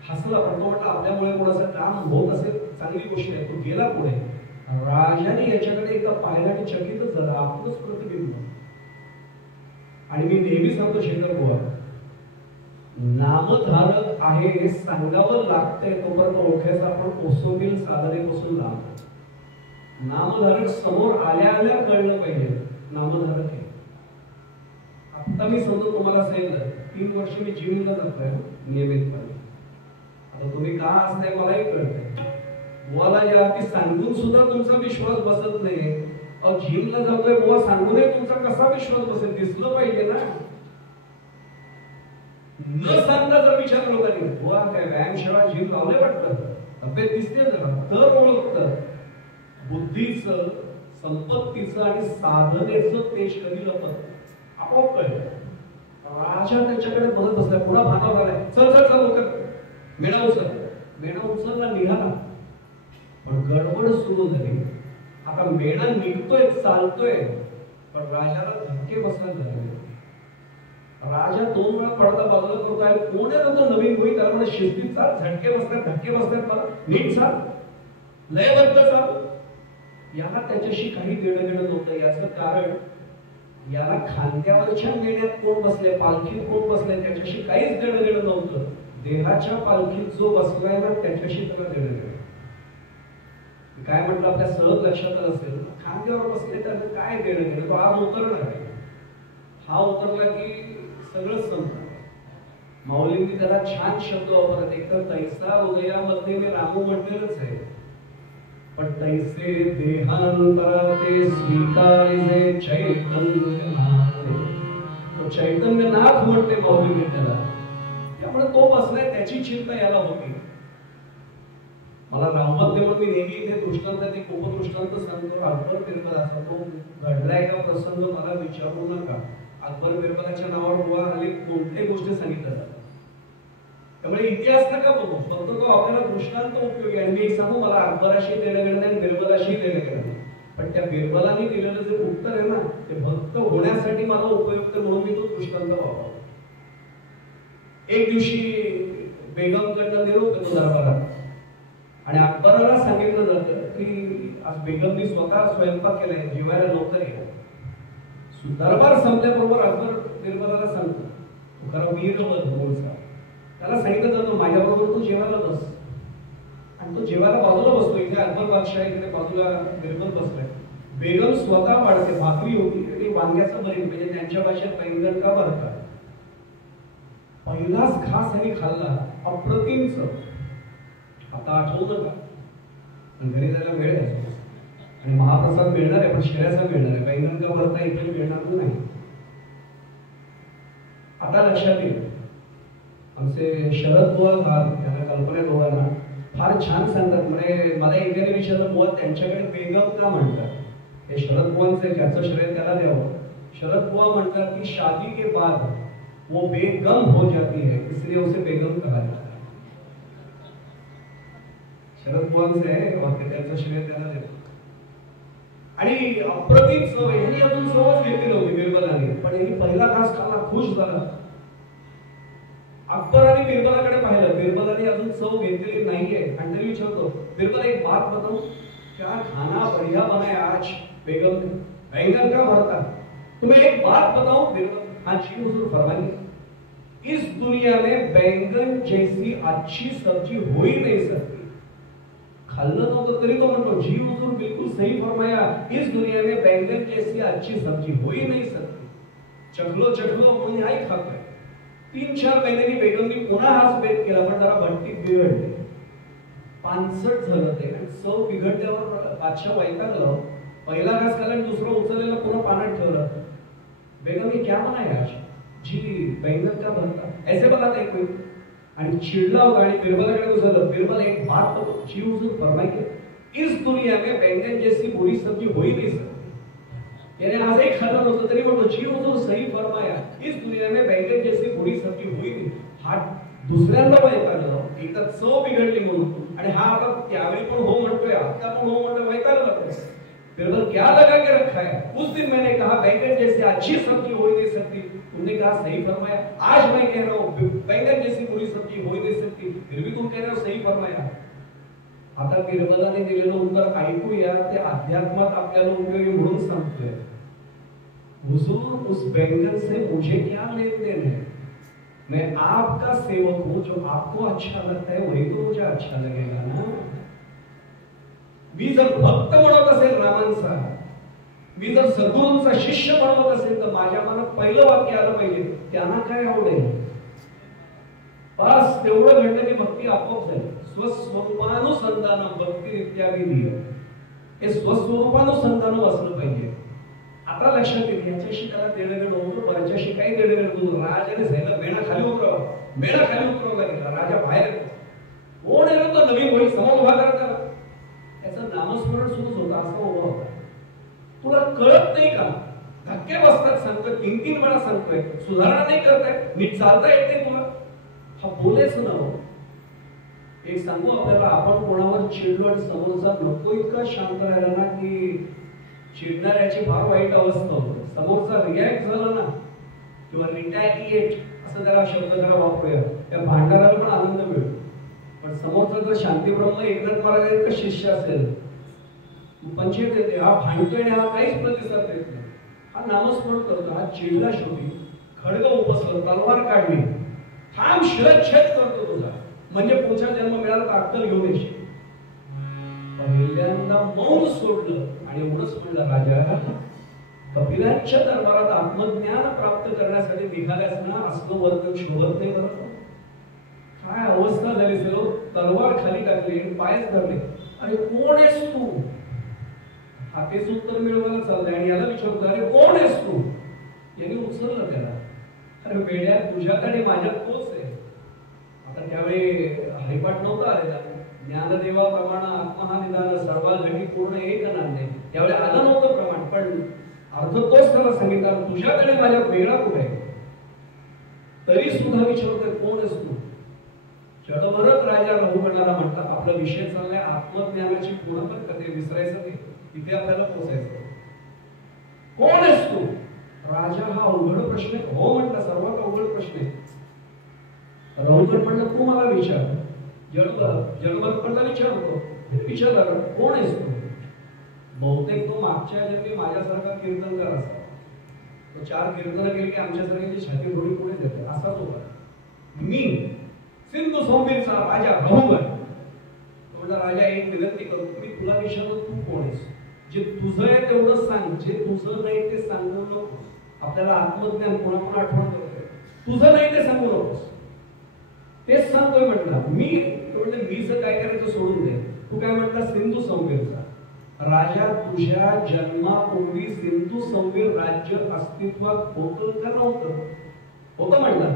हसला पण तो म्हटलं आपल्यामुळे कोणाचं काम होत असेल चांगली गोष्ट आहे. तो गेला पुढे. राजाने याच्याकडे एकदा पाहिल्याने चकितच झाला. आपलंच प्रतिबिंब. आणि मी नेहमी सांगतो शेखर बुवा, नामधारक आहे हे सांगावं लागतंय तोपर्यंत ओळखायचं आपण ओसोबील साधनेपासून लांब. नामधारक समोर आल्या आल्या कळलं पाहिजे नामधारक आहे. आता मी समजा तुम्हाला सांगितलं 3 वर्ष मी जिमला जातोय नियमितपणे. आता तुम्ही का असताय मलाही कळतंय. बुवाला या की सांगून सुद्धा तुमचा विश्वास बसत नाही. अहो जिमला जातोय बुवा सांगूनही तुमचा कसा विश्वास बसेल? दिसलं पाहिजे ना. न सांगता जर विचार लोकांनी बुवा काय व्यायामशाळा जिम लावले वाटतं, तब्येत दिसते जरा, तर ओळखतं बुद्धीचं, संपत्तीचं आणि साधनेचं तेज कधी लपत आपोआप कळलं. राजा त्याच्याकडे बघत बसलाय. पुन्हा भानावर आलाय. चल चल चल लवकर मेणा उचल. मेणा उचलला, निघाला. पण गडबड सुरू झाली. आता मेणा निघतोय, चालतोय, पण राजाला धक्के बसायला लागले. राजा 2 वेळा पडदा बाजूला करतोय. कोण आहे तो नवीन होई त्याला म्हणजे शिस्तीत चाल, झटके बसतात, धक्के बसतात, मला नीट चाल, लयबद्ध चाल. याला त्याच्याशी काही देणं घेणं नव्हतं. याचं कारण याला खांद्यावरच्या मेण्यात कोण बसले, पालखीत कोण बसले त्याच्याशी काहीच देणं घेणं नव्हतं. देहाच्या पालखीत जो बसलाय ना त्याच्याशी त्याला देणं घेणं. काय म्हटलं आपल्या सहज लक्षात असेल, खांद्यावर बसले तर काय देणं घेणं. तो आज उतरणार आहे. हा उतरला की सगळं संपलं. माऊलींनी त्याला छान शब्द वापरत. एक तर तैसा हृदयामध्ये मी रामू म्हटलेलंच आहे, पण तैसे देहांतरा ते स्वीकारिजे चैतन्यनाथ. तो चैतन्यनाथ म्हणते माऊलींनी त्याला. त्यामुळे तो बसलाय त्याची चिंता याला होती. मला रामभद्र मी नेहमी इथे दृष्टांत ते उपदृष्टांत सांगतो. अकबर बिरबलाचा तो घडलाय का प्रसंग मला विचारू नका. अकबर बिरबलाच्या नावावर बुवा आले कोणत्याही गोष्टी सांगितल्या जातात. त्यामुळे इतिहास नका बघू, फक्त तो आपल्याला दृष्टांत उपयोगी. आणि मी सांगू मला अकबराशी देणं घेणं नाही, बिरबलाशी देणं घेणं नाही, पण त्या बिरबलाने दिलेलं जे उत्तर आहे ना ते भक्त होण्यासाठी मला उपयुक्त म्हणून मी तो दृष्टांत वापरतो. एक दिवशी बेगमकडनं निरोप येतो दरबारात आणि अकबराला सांगितलं जातं की आज बेगमनी स्वतः स्वयंपाक केलाय, जेवायला लवकर या. दरबार संपल्याबरोबर अकबर बिरबलाला सांगतो, तू खरा वीर मूळचा. त्याला सांगितलं जातं माझ्याबरोबर तू जेवायला बस. आणि तो जेवायला बाजूला बसतो. इथे अकबर बादशाह इकडे बाजूला बिरबल बसलाय. बेगम स्वतः वाढते. भाकरी होती आणि वांग्याचं भरीत म्हणजे त्यांच्या भाषेत बैंगन का भरता. पहिलाच घास आणि खाल्ला, अप्रतिम चव. आता आठवलं का? पण घरी जायला वेळ आहे आणि महाप्रसाद मिळणार आहे, पण शिऱ्याचा मिळणार आहे. बैंगन का भरता इथे मिळणार नाही. आता लक्षात येईल आमचे शरद बुवा त्यांना कल्पना दोघांना फार छान सांगतात. म्हणजे मला एकाने विचारलं बुवा त्यांच्याकडे बेगम का म्हणतात. हे शरद बुवांचे ज्याचं श्रेय त्याला द्यावं. शरद बुवा म्हणतात की शादी के बाद वो बेगम हो जाती है इसलिए उसे बेगम कहा जाता है. शरद बुवांचे आहे वाक्य, त्याचं श्रेय त्याला देतो. आणि अप्रतिम चव. यांनी अजून चवच घेतली नव्हती बिरबलाने, पण यांनी पहिला घास खाल्ला, खुश झाला. अकबराने बिरबलाकडे पाहिलं, बिरबलाने अजून चव घेतलेली नाहीये आणि तरी विचारतो, बिरबल एक बात बताओ, क्या खाना बढ़िया बना है आज बेगम ने, बैंगन का भरता. तुम्हें एक बात बताओ बिरबल. हाँ जी हुजूर फरमाइए. इस दुनिया में बैंगन जैसी अच्छी सब्जी हो ही नहीं सकती. खाल्लं नव्हतं तरी तो म्हणतो जी हुजूर बिल्कुल सही फरमाया, इस दुनिया में बैंगन जैसी अच्छी सब्जी हो ही नहीं सकती. चखलो चखलो म्हणून हाही खातोय. 3-4 महिन्यांनी बेगमनी पुन्हा हाच बेत केला, पण जरा भट्टीत बिघडले, पानसट झालं ते. आणि चव बिघडल्यावर बादशाह वैतागला. पहिला घास खाल्ला आणि दुसरं उचललेलं पुन्हा पाण्यात ठेवलं. बेगम ये क्या बनाया आज? जी बैंगन का भरता। ऐसे बनाते हैं कोई? आणि चिडला होगा आणि बिरबलाकडे गुजरलं, बिरबल एक बात तो जी हुजूर फरमाई के इस दुनिया में बैंगन जैसी बुरी सब्जी हो ही नहीं सकती। यानी आज एक खाना होतं तरी म्हणतो जी हुजूर सही फरमाया, इस दुनिया में बैंगन जैसी बुरी सब्जी हो ही नहीं। हा दुसऱ्यांदा वैतागलं, एकदा चव बिघडली म्हणून आणि हा आता त्यावेळी पण हो म्हणतोय, आता पण हो म्हणतोय, वैतागला। बिरबल क्या लगा के रखा है? उस दिन मैंने कहा बैंगन जैसी अच्छी सब्जी हो ही नहीं सकती, तुमने कहा सही फरमाया। आज मैं कह रहा हूं बैंगन जैसी बुरी सब्जी हो ही नहीं सकती, फिर भी तुम कह रहे हो सही फरमाया। आता बिरबलाने दिलेलं उत्तर ऐकूया, ते अध्यात्मात आपल्याला उपयोगी म्हणून सांगतोय। हुजूर उस बैंगन से मुझे क्या लेन देन है? मैं आपका सेवक हूं, जो आपको अच्छा लगता है वही तो मुझे अच्छा लगेगा ना। मी जर भक्त म्हणत असेल रामांचा, मी जर सद्गुरूंचा शिष्य म्हणत असेल तर माझ्या मनात पहिलं वाक्य आलं पाहिजे, त्यांना काय आवडेल? बस तेवढं घडलं की भक्ती आपोआप झाली। स्वस्वरूपानुसंधान भक्ती इत्यादी हे स्वस्वरूपानुसंधान असलं पाहिजे। आता लक्षात येईल याच्याशी त्याला देणं नव्हतं, वरच्याशी काही देणं नव्हतं। राजाने सांगितलं मेणा खाली उतरव, मेणा खाली उतरवला गेला। राजा बाहेर येतो, कोण येतो तो नवीन होई समोर उभा करता, त्याचं नामस्मरण सुरूच होतं, असं उभा होता। तुला कळत नाही का? धक्के बसतात सांगतोय, 3-3 वेळा सांगतोय, सुधारणा नाही करताय, नीट चालता येत नाही तुला, हा बोलायचं ना। एक सांगू आपल्याला, आपण कोणावर चिडलो आणि समोरचा नको इतका शांत राहिला ना की चिडणाऱ्याची फार वाईट अवस्था होते। समोरचा रिॲक्ट झाला ना किंवा रिटॅलिएट असं त्याला शब्द जरा वापरूया, त्या भांडणाला पण आनंद मिळतो। पण समोरचा जर शांतीब्रह्म एकनाथ महाराजांचा शिष्य असेल, पंचायत येते, हा भांडतोय आणि हा काहीच प्रतिसाद देत नाही, हा नामस्मरण करतो, हा चिडला शेवटी, खडग उपसलं, तलवार काढली, थांब शिरच्छेद करतो तुझा, म्हणजे पुढचा जन्म मिळाला तर अक्कल घेऊन येशील। पहिल्यांदा मौन सोडलं आणि एवढंच म्हणलं, राजा कपिलांच्या दरबारात आत्मज्ञान प्राप्त करण्यासाठी निघाल्यास ना असलं वर्तन शोभत नाही बरं। काय अवस्था झाली सर्व, तलवार खाली टाकली, पायच धरले, अरे कोण आहेस तू? हातेच उत्तर मिळवायला चाललंय आणि याला विचारतो, अरे कोण आहेस तू? यांनी उचललं त्याला, अरे वेड्या तुझ्याकडे माझ्यात तोच आहे। आता त्यावेळी हरिपाठ नव्हता आलेला, ज्ञानदेवा प्रमाण आत्महा निदान सर्वा घटी पूर्ण एक नांदे, त्यावेळी आलं नव्हतं प्रमाण, पण अर्थ तोच त्याला सांगितला, तुझ्याकडे माझ्या वेळा कुठे आहे? तरी सुद्धा विचारतोय कोण आहेस तू? जडभरत राजा रघुगणाला म्हणतात, आपला विषय चाललाय आत्मज्ञानाची पूर्णपण कधी विसरायचं नाही, इथे आपल्याला पोहोचायचं। कोण आहेस तू? राजा हा अवघड प्रश्न आहे, हो म्हटला, सर्वात अवघड प्रश्न आहे। रघुगण म्हणलं तू मला विचार, जडभरत विचारतो, विचारला कोण आहेस तू? बहुतेक तो मागच्या जन्मी माझ्यासारखा कीर्तनकार असा, तो 4 कीर्तन केली की आमच्यासारख्याची छाती थोडी पुढे देते, असाच होता। मी सिंधू सौंबीरचा राजा रघुगण म्हणला, राजा एक विनंती करतो, मी तुला विचारतो तू कोण आहेस? जे तुझं आहे तेवढं सांग, जे तुझं नाही ते सांगू नकोस। आपल्याला आत्मज्ञान कोणाकोण आठवण करतोय, तुझं नाही ते सांगू नकोस, तेच सांगतोय म्हटलं। मी म्हटलं मीच काय करायचं सोडून दे, तू काय म्हटला? सिंधू सौंबीरचा राजा, तुझ्या जन्मापूर्वी सिंधू सौंबीर राज्य अस्तित्वात होतं का नव्हतं? होतं म्हटलं।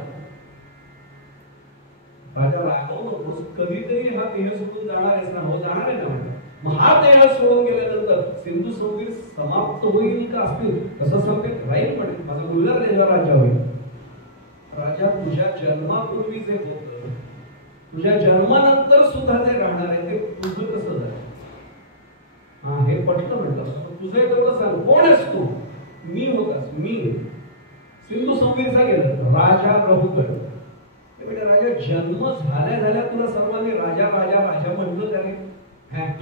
राजा रागवू नकोस, कधीतरी हा देह सोडून जाणार आहेस ना? हो जाणार आहे ना म्हटलं। मग हा देह सोडून गेल्यानंतर सिंधू सौंबीर समाप्त होईल का असतील? तसं संपेत राहील, पण माझा मुलगा त्याच्या राज्य होईल। राजा तुझ्या जन्मापूर्वी जे होतं, तुझ्या जन्मानंतर सुद्धा जे राहणार आहे ते तुझं कसं झालं? हा हे पटलं म्हटलं, तुझं तेवढं सांग, कोण आहेस तू? मी होतास, मी सिंधू सौंबीरचा गेलं राजा रघुगण। राजा जन्म झाल्या तुला सर्वांनी राजा राजा राजा म्हटलं त्याने,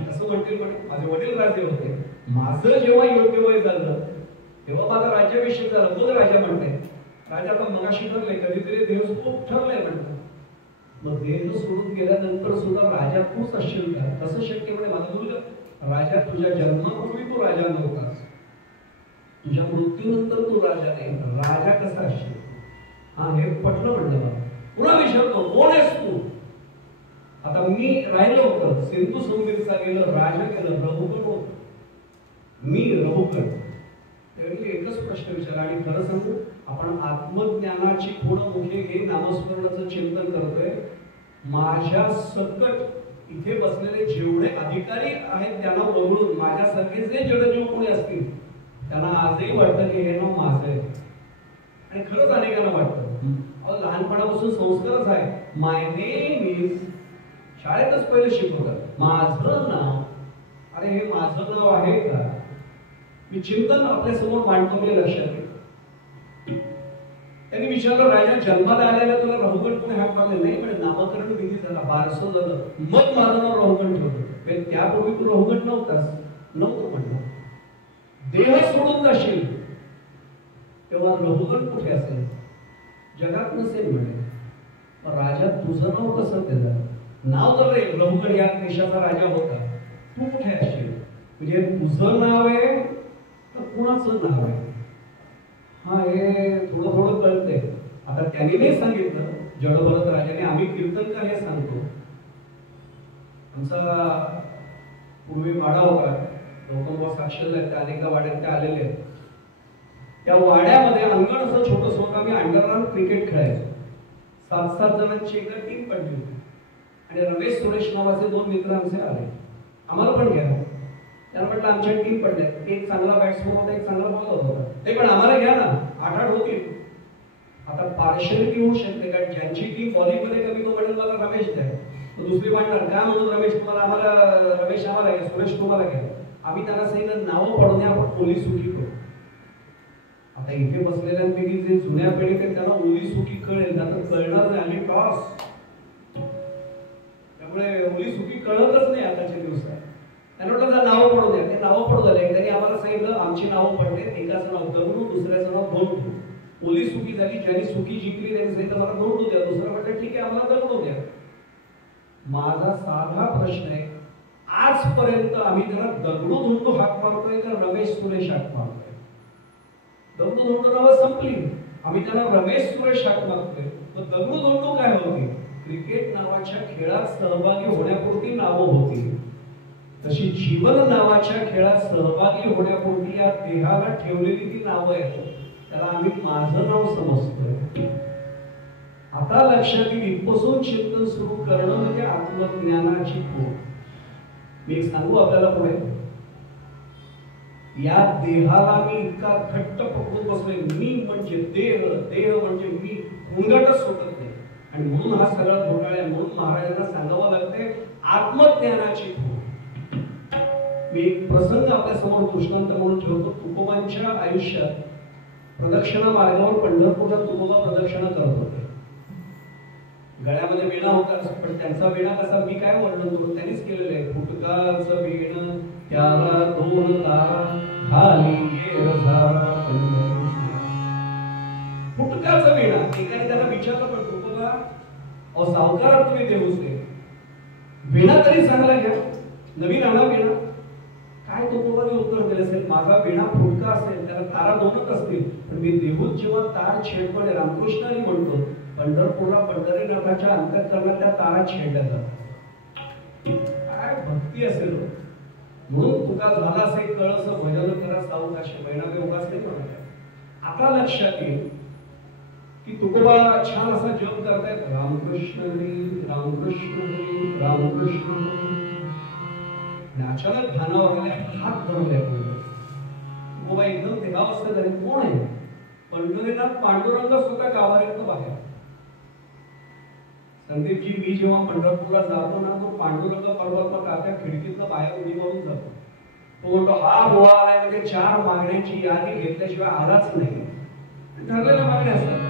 असं म्हणतील म्हणे माझे वडील राजे होते, माझं जेव्हा योग्य वय झालं तेव्हा माझा राज्याभिषेक झाला, तो राजा म्हणते। राजा आता मगाशी ठरले, कधीतरी देह खूप ठरलंय म्हणतो, मग देह सोडून गेल्यानंतर सुद्धा राजा तूच असशील का? कसं शक्य? म्हणे माझा मुलगा राजा, तुझ्या जन्मापूर्वी तू राजा नव्हतास, तुझ्या मृत्यूनंतर तू राजा नाही, राजा कसा असशील? हा हे पटलं म्हटलं मला। पुन्हा विचारतो कोण आहेस तू? आता मी राहिलो होतं, सिंधू सौंबीरचा गेलं, राजा गेलं, रघुगण होत, मी रघुगण। त्यावेळी एकच प्रश्न विचारला आणि खरं सांगू, आपण आत्मज्ञानाची थोडं मुखे घे नामस्मरणाचं चिंतन करतोय. माझ्या सकट इथे बसलेले जेवढे अधिकारी आहेत त्यांना वगळून माझ्यासारखे जे जडजीव कोणी असतील त्यांना आजही वाटतं की हे नाव माझं आहे. आणि खरंच अनेकांना वाटतं. लहानपणापासून संस्कारच आहे. माय नेम इज, शाळेतच पहिले शिकवतात माझं नाव. अरे हे माझं नाव आहे का? मी चिंतन आपल्या समोर मांडतो मी लक्षात घे. त्यांनी विचारलं, राजा जन्माला आलेला तुला रहुगण कोणी हाक मारले? नाही म्हणजे नामकरण विधी झाला, बारसं झालं, मग माझं नाव रहुगण ठेवलं. त्यापूर्वी तू रहुगण नव्हतास. नव्हतं म्हणलं. देह सोडून जाशील तेव्हा रहुगण कुठे असेल? जगात नसेल म्हणे. राजा तुझं नाव कसं त्याचं नाव तर रे रहुगण या देशाचा राजा होता, तू कुठे असशील? म्हणजे तुझं नाव आहे तर कुणाचं नाव आहे? हा हे थोडं थोडं कळतंय. आता त्यांनी नाही सांगितलं जडभरत राजाने, आम्ही कीर्तनकार हे सांगतो. आमचा पूर्वी वाडा होता, गौतम साक्षर आहेत, त्या अनेकदा वाड्यात त्या आलेले आहेत. त्या वाड्यामध्ये अंगण असं छोटं होतं. आम्ही अंडरग्राऊंड क्रिकेट खेळायचो. 7-7 जणांची एक टीम पडली होती आणि रमेश सुरेश नावाचे 2 मित्र आमचे आले. आम्हाला पण घ्या. त्यांना म्हटलं आमच्या टीम पडल्या, एक चांगला बॅट्समन होता, एक चांगला बॉलर होता. ते पण आम्हाला घ्या ना, 8-8 होतील. आता पार्शियलिटी होऊ शकते कारण ज्यांची टीम बॉलिंग मध्ये कमी तो म्हणेल मला रमेश द्या, तो दुसरी मांडणार काय म्हणून रमेश तुम्हाला, आम्हाला रमेश आम्हाला घ्या, सुरेश तुम्हाला घ्या. आम्ही त्यांना सांगितलं नावं पडून आपण पोलीस सुटी करू. आता इथे बसलेल्यांपैकी जे जुन्या पिढीत आहेत त्यांना ओली सुकी कळेल, त्यांना कळणार नाही. आणि टॉस त्यामुळे ओली सुकी कळतच नाही आताच्या दिवसात. त्यांना म्हटलं नावं पडू द्या. ते नावं पडू झाले. त्यांनी आम्हाला सांगितलं आमची नावं पडले, एकाचं नाव दगडू, दुसऱ्याचं नाव धोंडू. ओली सुकी झाली, ज्यांनी सुकी जिंकली त्यांनी सांगितलं मला धोंडू द्या. दुसरं म्हटलं ठीक आहे आम्हाला दगडू द्या. माझा साधा प्रश्न आहे, आजपर्यंत आम्ही त्याला दगडू धोंडू हाक मारतोय का रमेश सुरेश हाक मारतोय? दगडू धोंडू नावं संपली, आम्ही त्याला रमेश सुरेश हाक मारतोय. मग दगडू धोंडू काय होती? क्रिकेट नावाच्या खेळात सहभागी होण्यापुरती नावं होती. तशी जीवन नावाच्या खेळात सहभागी होण्यापूर्वी या देहाला ठेवलेली ती नावं आहेत. त्याला आम्ही माझं नाव समजतोय. आता लक्षात येईल, इथपासून चिंतन सुरू करणं म्हणजे आत्मज्ञानाची खोड. मी एक सांगू आपल्याला पुढे, या देहाला मी इतका घट्ट पकडून बसलोय. मी म्हणजे देह, देह म्हणजे मी, हुंगाटच सुटत नाही. आणि म्हणून हा सगळा घोटाळा आहे. म्हणून महाराजांना सांगावं लागतंय आत्मज्ञानाची खोड. मी एक प्रसंग आपल्या समोर दृष्टांत म्हणून ठेवतो. तुकोबांच्या आयुष्यात प्रदक्षिणा मार्गावर पंढरपूरला तुकोबा प्रदक्षिणा करत होते. गळ्यामध्ये वेणा होता, पण त्यांचा वेणा कसा मी काय वर्णन करू, त्यांनीच केलेलं आहे. फुटकाचं वेण त्याला 2 तारा खाली फुटकाचं वेणा. एकाने त्याला विचारलं पण तुकोबा अहो सावकारात तुम्ही देऊसले वेणा तरी चांगला घ्या, नवीन आणा वेणा. काय तुकोबाने उत्तर दिलं असेल, माझा वेणा फुटका असेल, त्याला तारा 2च असतील, पण मी देहूत जेव्हा तार छेडपणे रामकृष्णाने म्हणतो पंढरपूरला पंढरीनाथाच्या अंतःकरणात त्या तारा छेडल्या जातात. काय भक्ती असेल. म्हणून तुका झाला असे कळस भजन करा सावकाशे, महिनाभर उपास नाही म्हणाले. आता लक्षात येईल की तुकोबा छान असा जप करतायत, रामकृष्ण हरी रामकृष्ण हरी रामकृष्ण हरी. अचानक ध्यानावर आले, हात धरले. तुकोबा एकदम देहावस्था झाली. कोण आहे? पंढरीनाथ पांडुरंग सुद्धा गावात बाहेर. संदीपजी मी जेव्हा पंढरपूरला जातो ना, तो पांडुरंग पर्वतला तात्या खिडकीतनं बाहेर उडी मारून जातो. तो म्हणतो हा बुवा आलाय म्हणजे 4 मागण्यांची यादी घेतल्याशिवाय आलाच नाही. ठरलेल्या मागण्या असतात.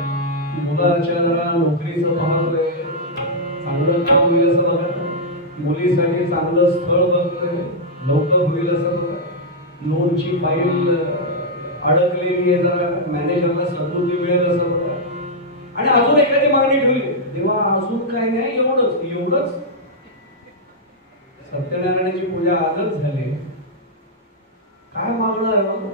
मुलाच्या नोकरीचं पाहतोय, चांगलं काम होईल असं बघत, मुलीसाठी चांगलं स्थळ बघतोय, लवकर होईल असं बघत, लोनची फाईल अडकलेली आहे जरा मॅनेजरला समृद्धी मिळेल असं बघत, आणि अजून एखादी मागणी ठेवली, तेव्हा अजून काय नाही, एवढंच एवढंच. सत्यनारायणाची पूजा आजच झाली. काय मागणं आहे?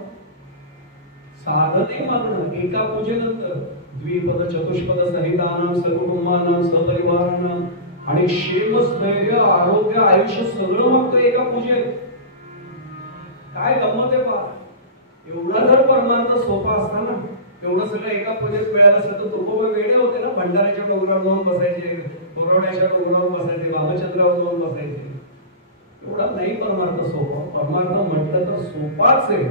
साधं नाही मागणं. एका पूजेनंतर द्विपद चतुष्पद सहितानां सकुटुंबानां सपरिवारानां आणि क्षेम स्थैर्य आरोग्य आयुष्य सगळं मागतोय एका पूजेत. काय गंमत आहे पहा. एवढा जर परमार्थ सोपा असता ना, एवढं सगळं एका पूजेत मिळालं असतं तर तुकोबा वेडे होते ना, भंडाऱ्याच्या डोंगरावर जाऊन बसायचे, बोरवड्याच्या डोंगरावर बसायचे, रामचंद्रावर जाऊन बसायचे. एवढा नाही परमार्थ सोपा. परमार्थ म्हटलं तर सोपाच आहे,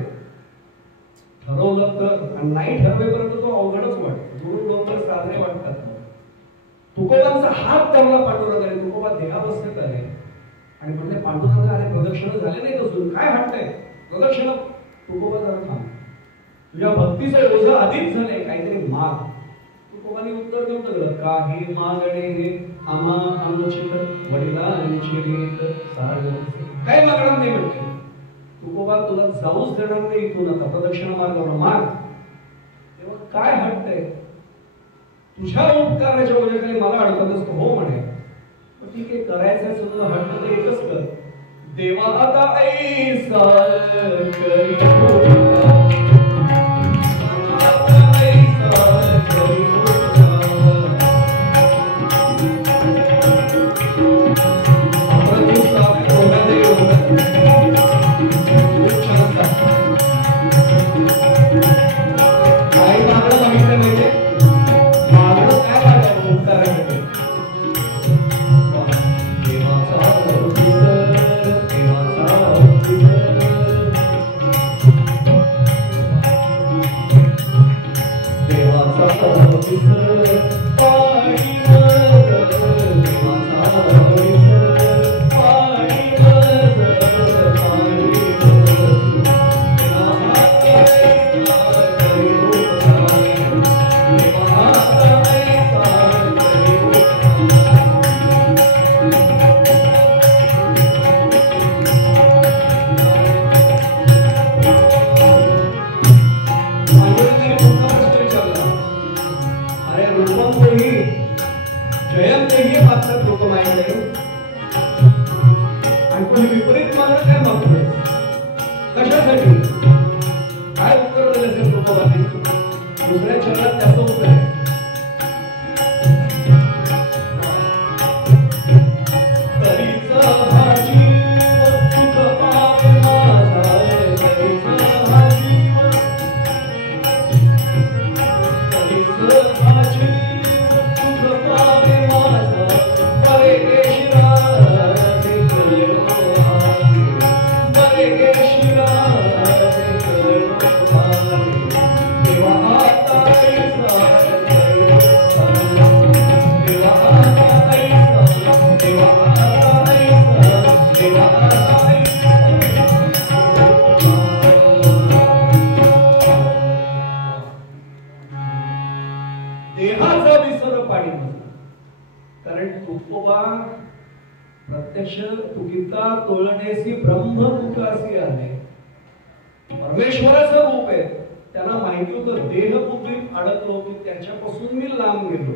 ठरवलं तर. आणि नाही ठरवेपर्यंत तो अवघडच वाटतो, दुरून डोंगर साधने वाटतात. तुकोबांचा हात धरला पांडुरंगाने, तुकोबा देहावस्थेत आले आणि म्हणले पांडुरंग अरे प्रदक्षिणा झाले नाही अजून, काय हटतंय प्रदक्षिणा. तुकोबा जरा थांब, तुझ्या भक्तीचं ओझं आधीच झालंय, काहीतरी माग. तुकोबांनी उत्तर देऊन दिलं, काही मागणे हे आम्हा अनुचित वडिलांची रीत सारं, काही मागणार नाही म्हणते. तुकोबा तुला जाऊच देणार नाही इथून, आता प्रदक्षिणा मार्गावर माग. तेव्हा काय हटतंय, तुझ्या उपकाराच्या वजनाने मला अडकत असतो. हो म्हणे, ठीक आहे करायचं सुद्धा हट्ट तर एकच कर, देवा आता ऐसा करी परमेश्वराचं रूप आहे. त्यांना माहिती होतं देह बुद्धीत अडकलो की त्याच्यापासून मी लांब गेलो.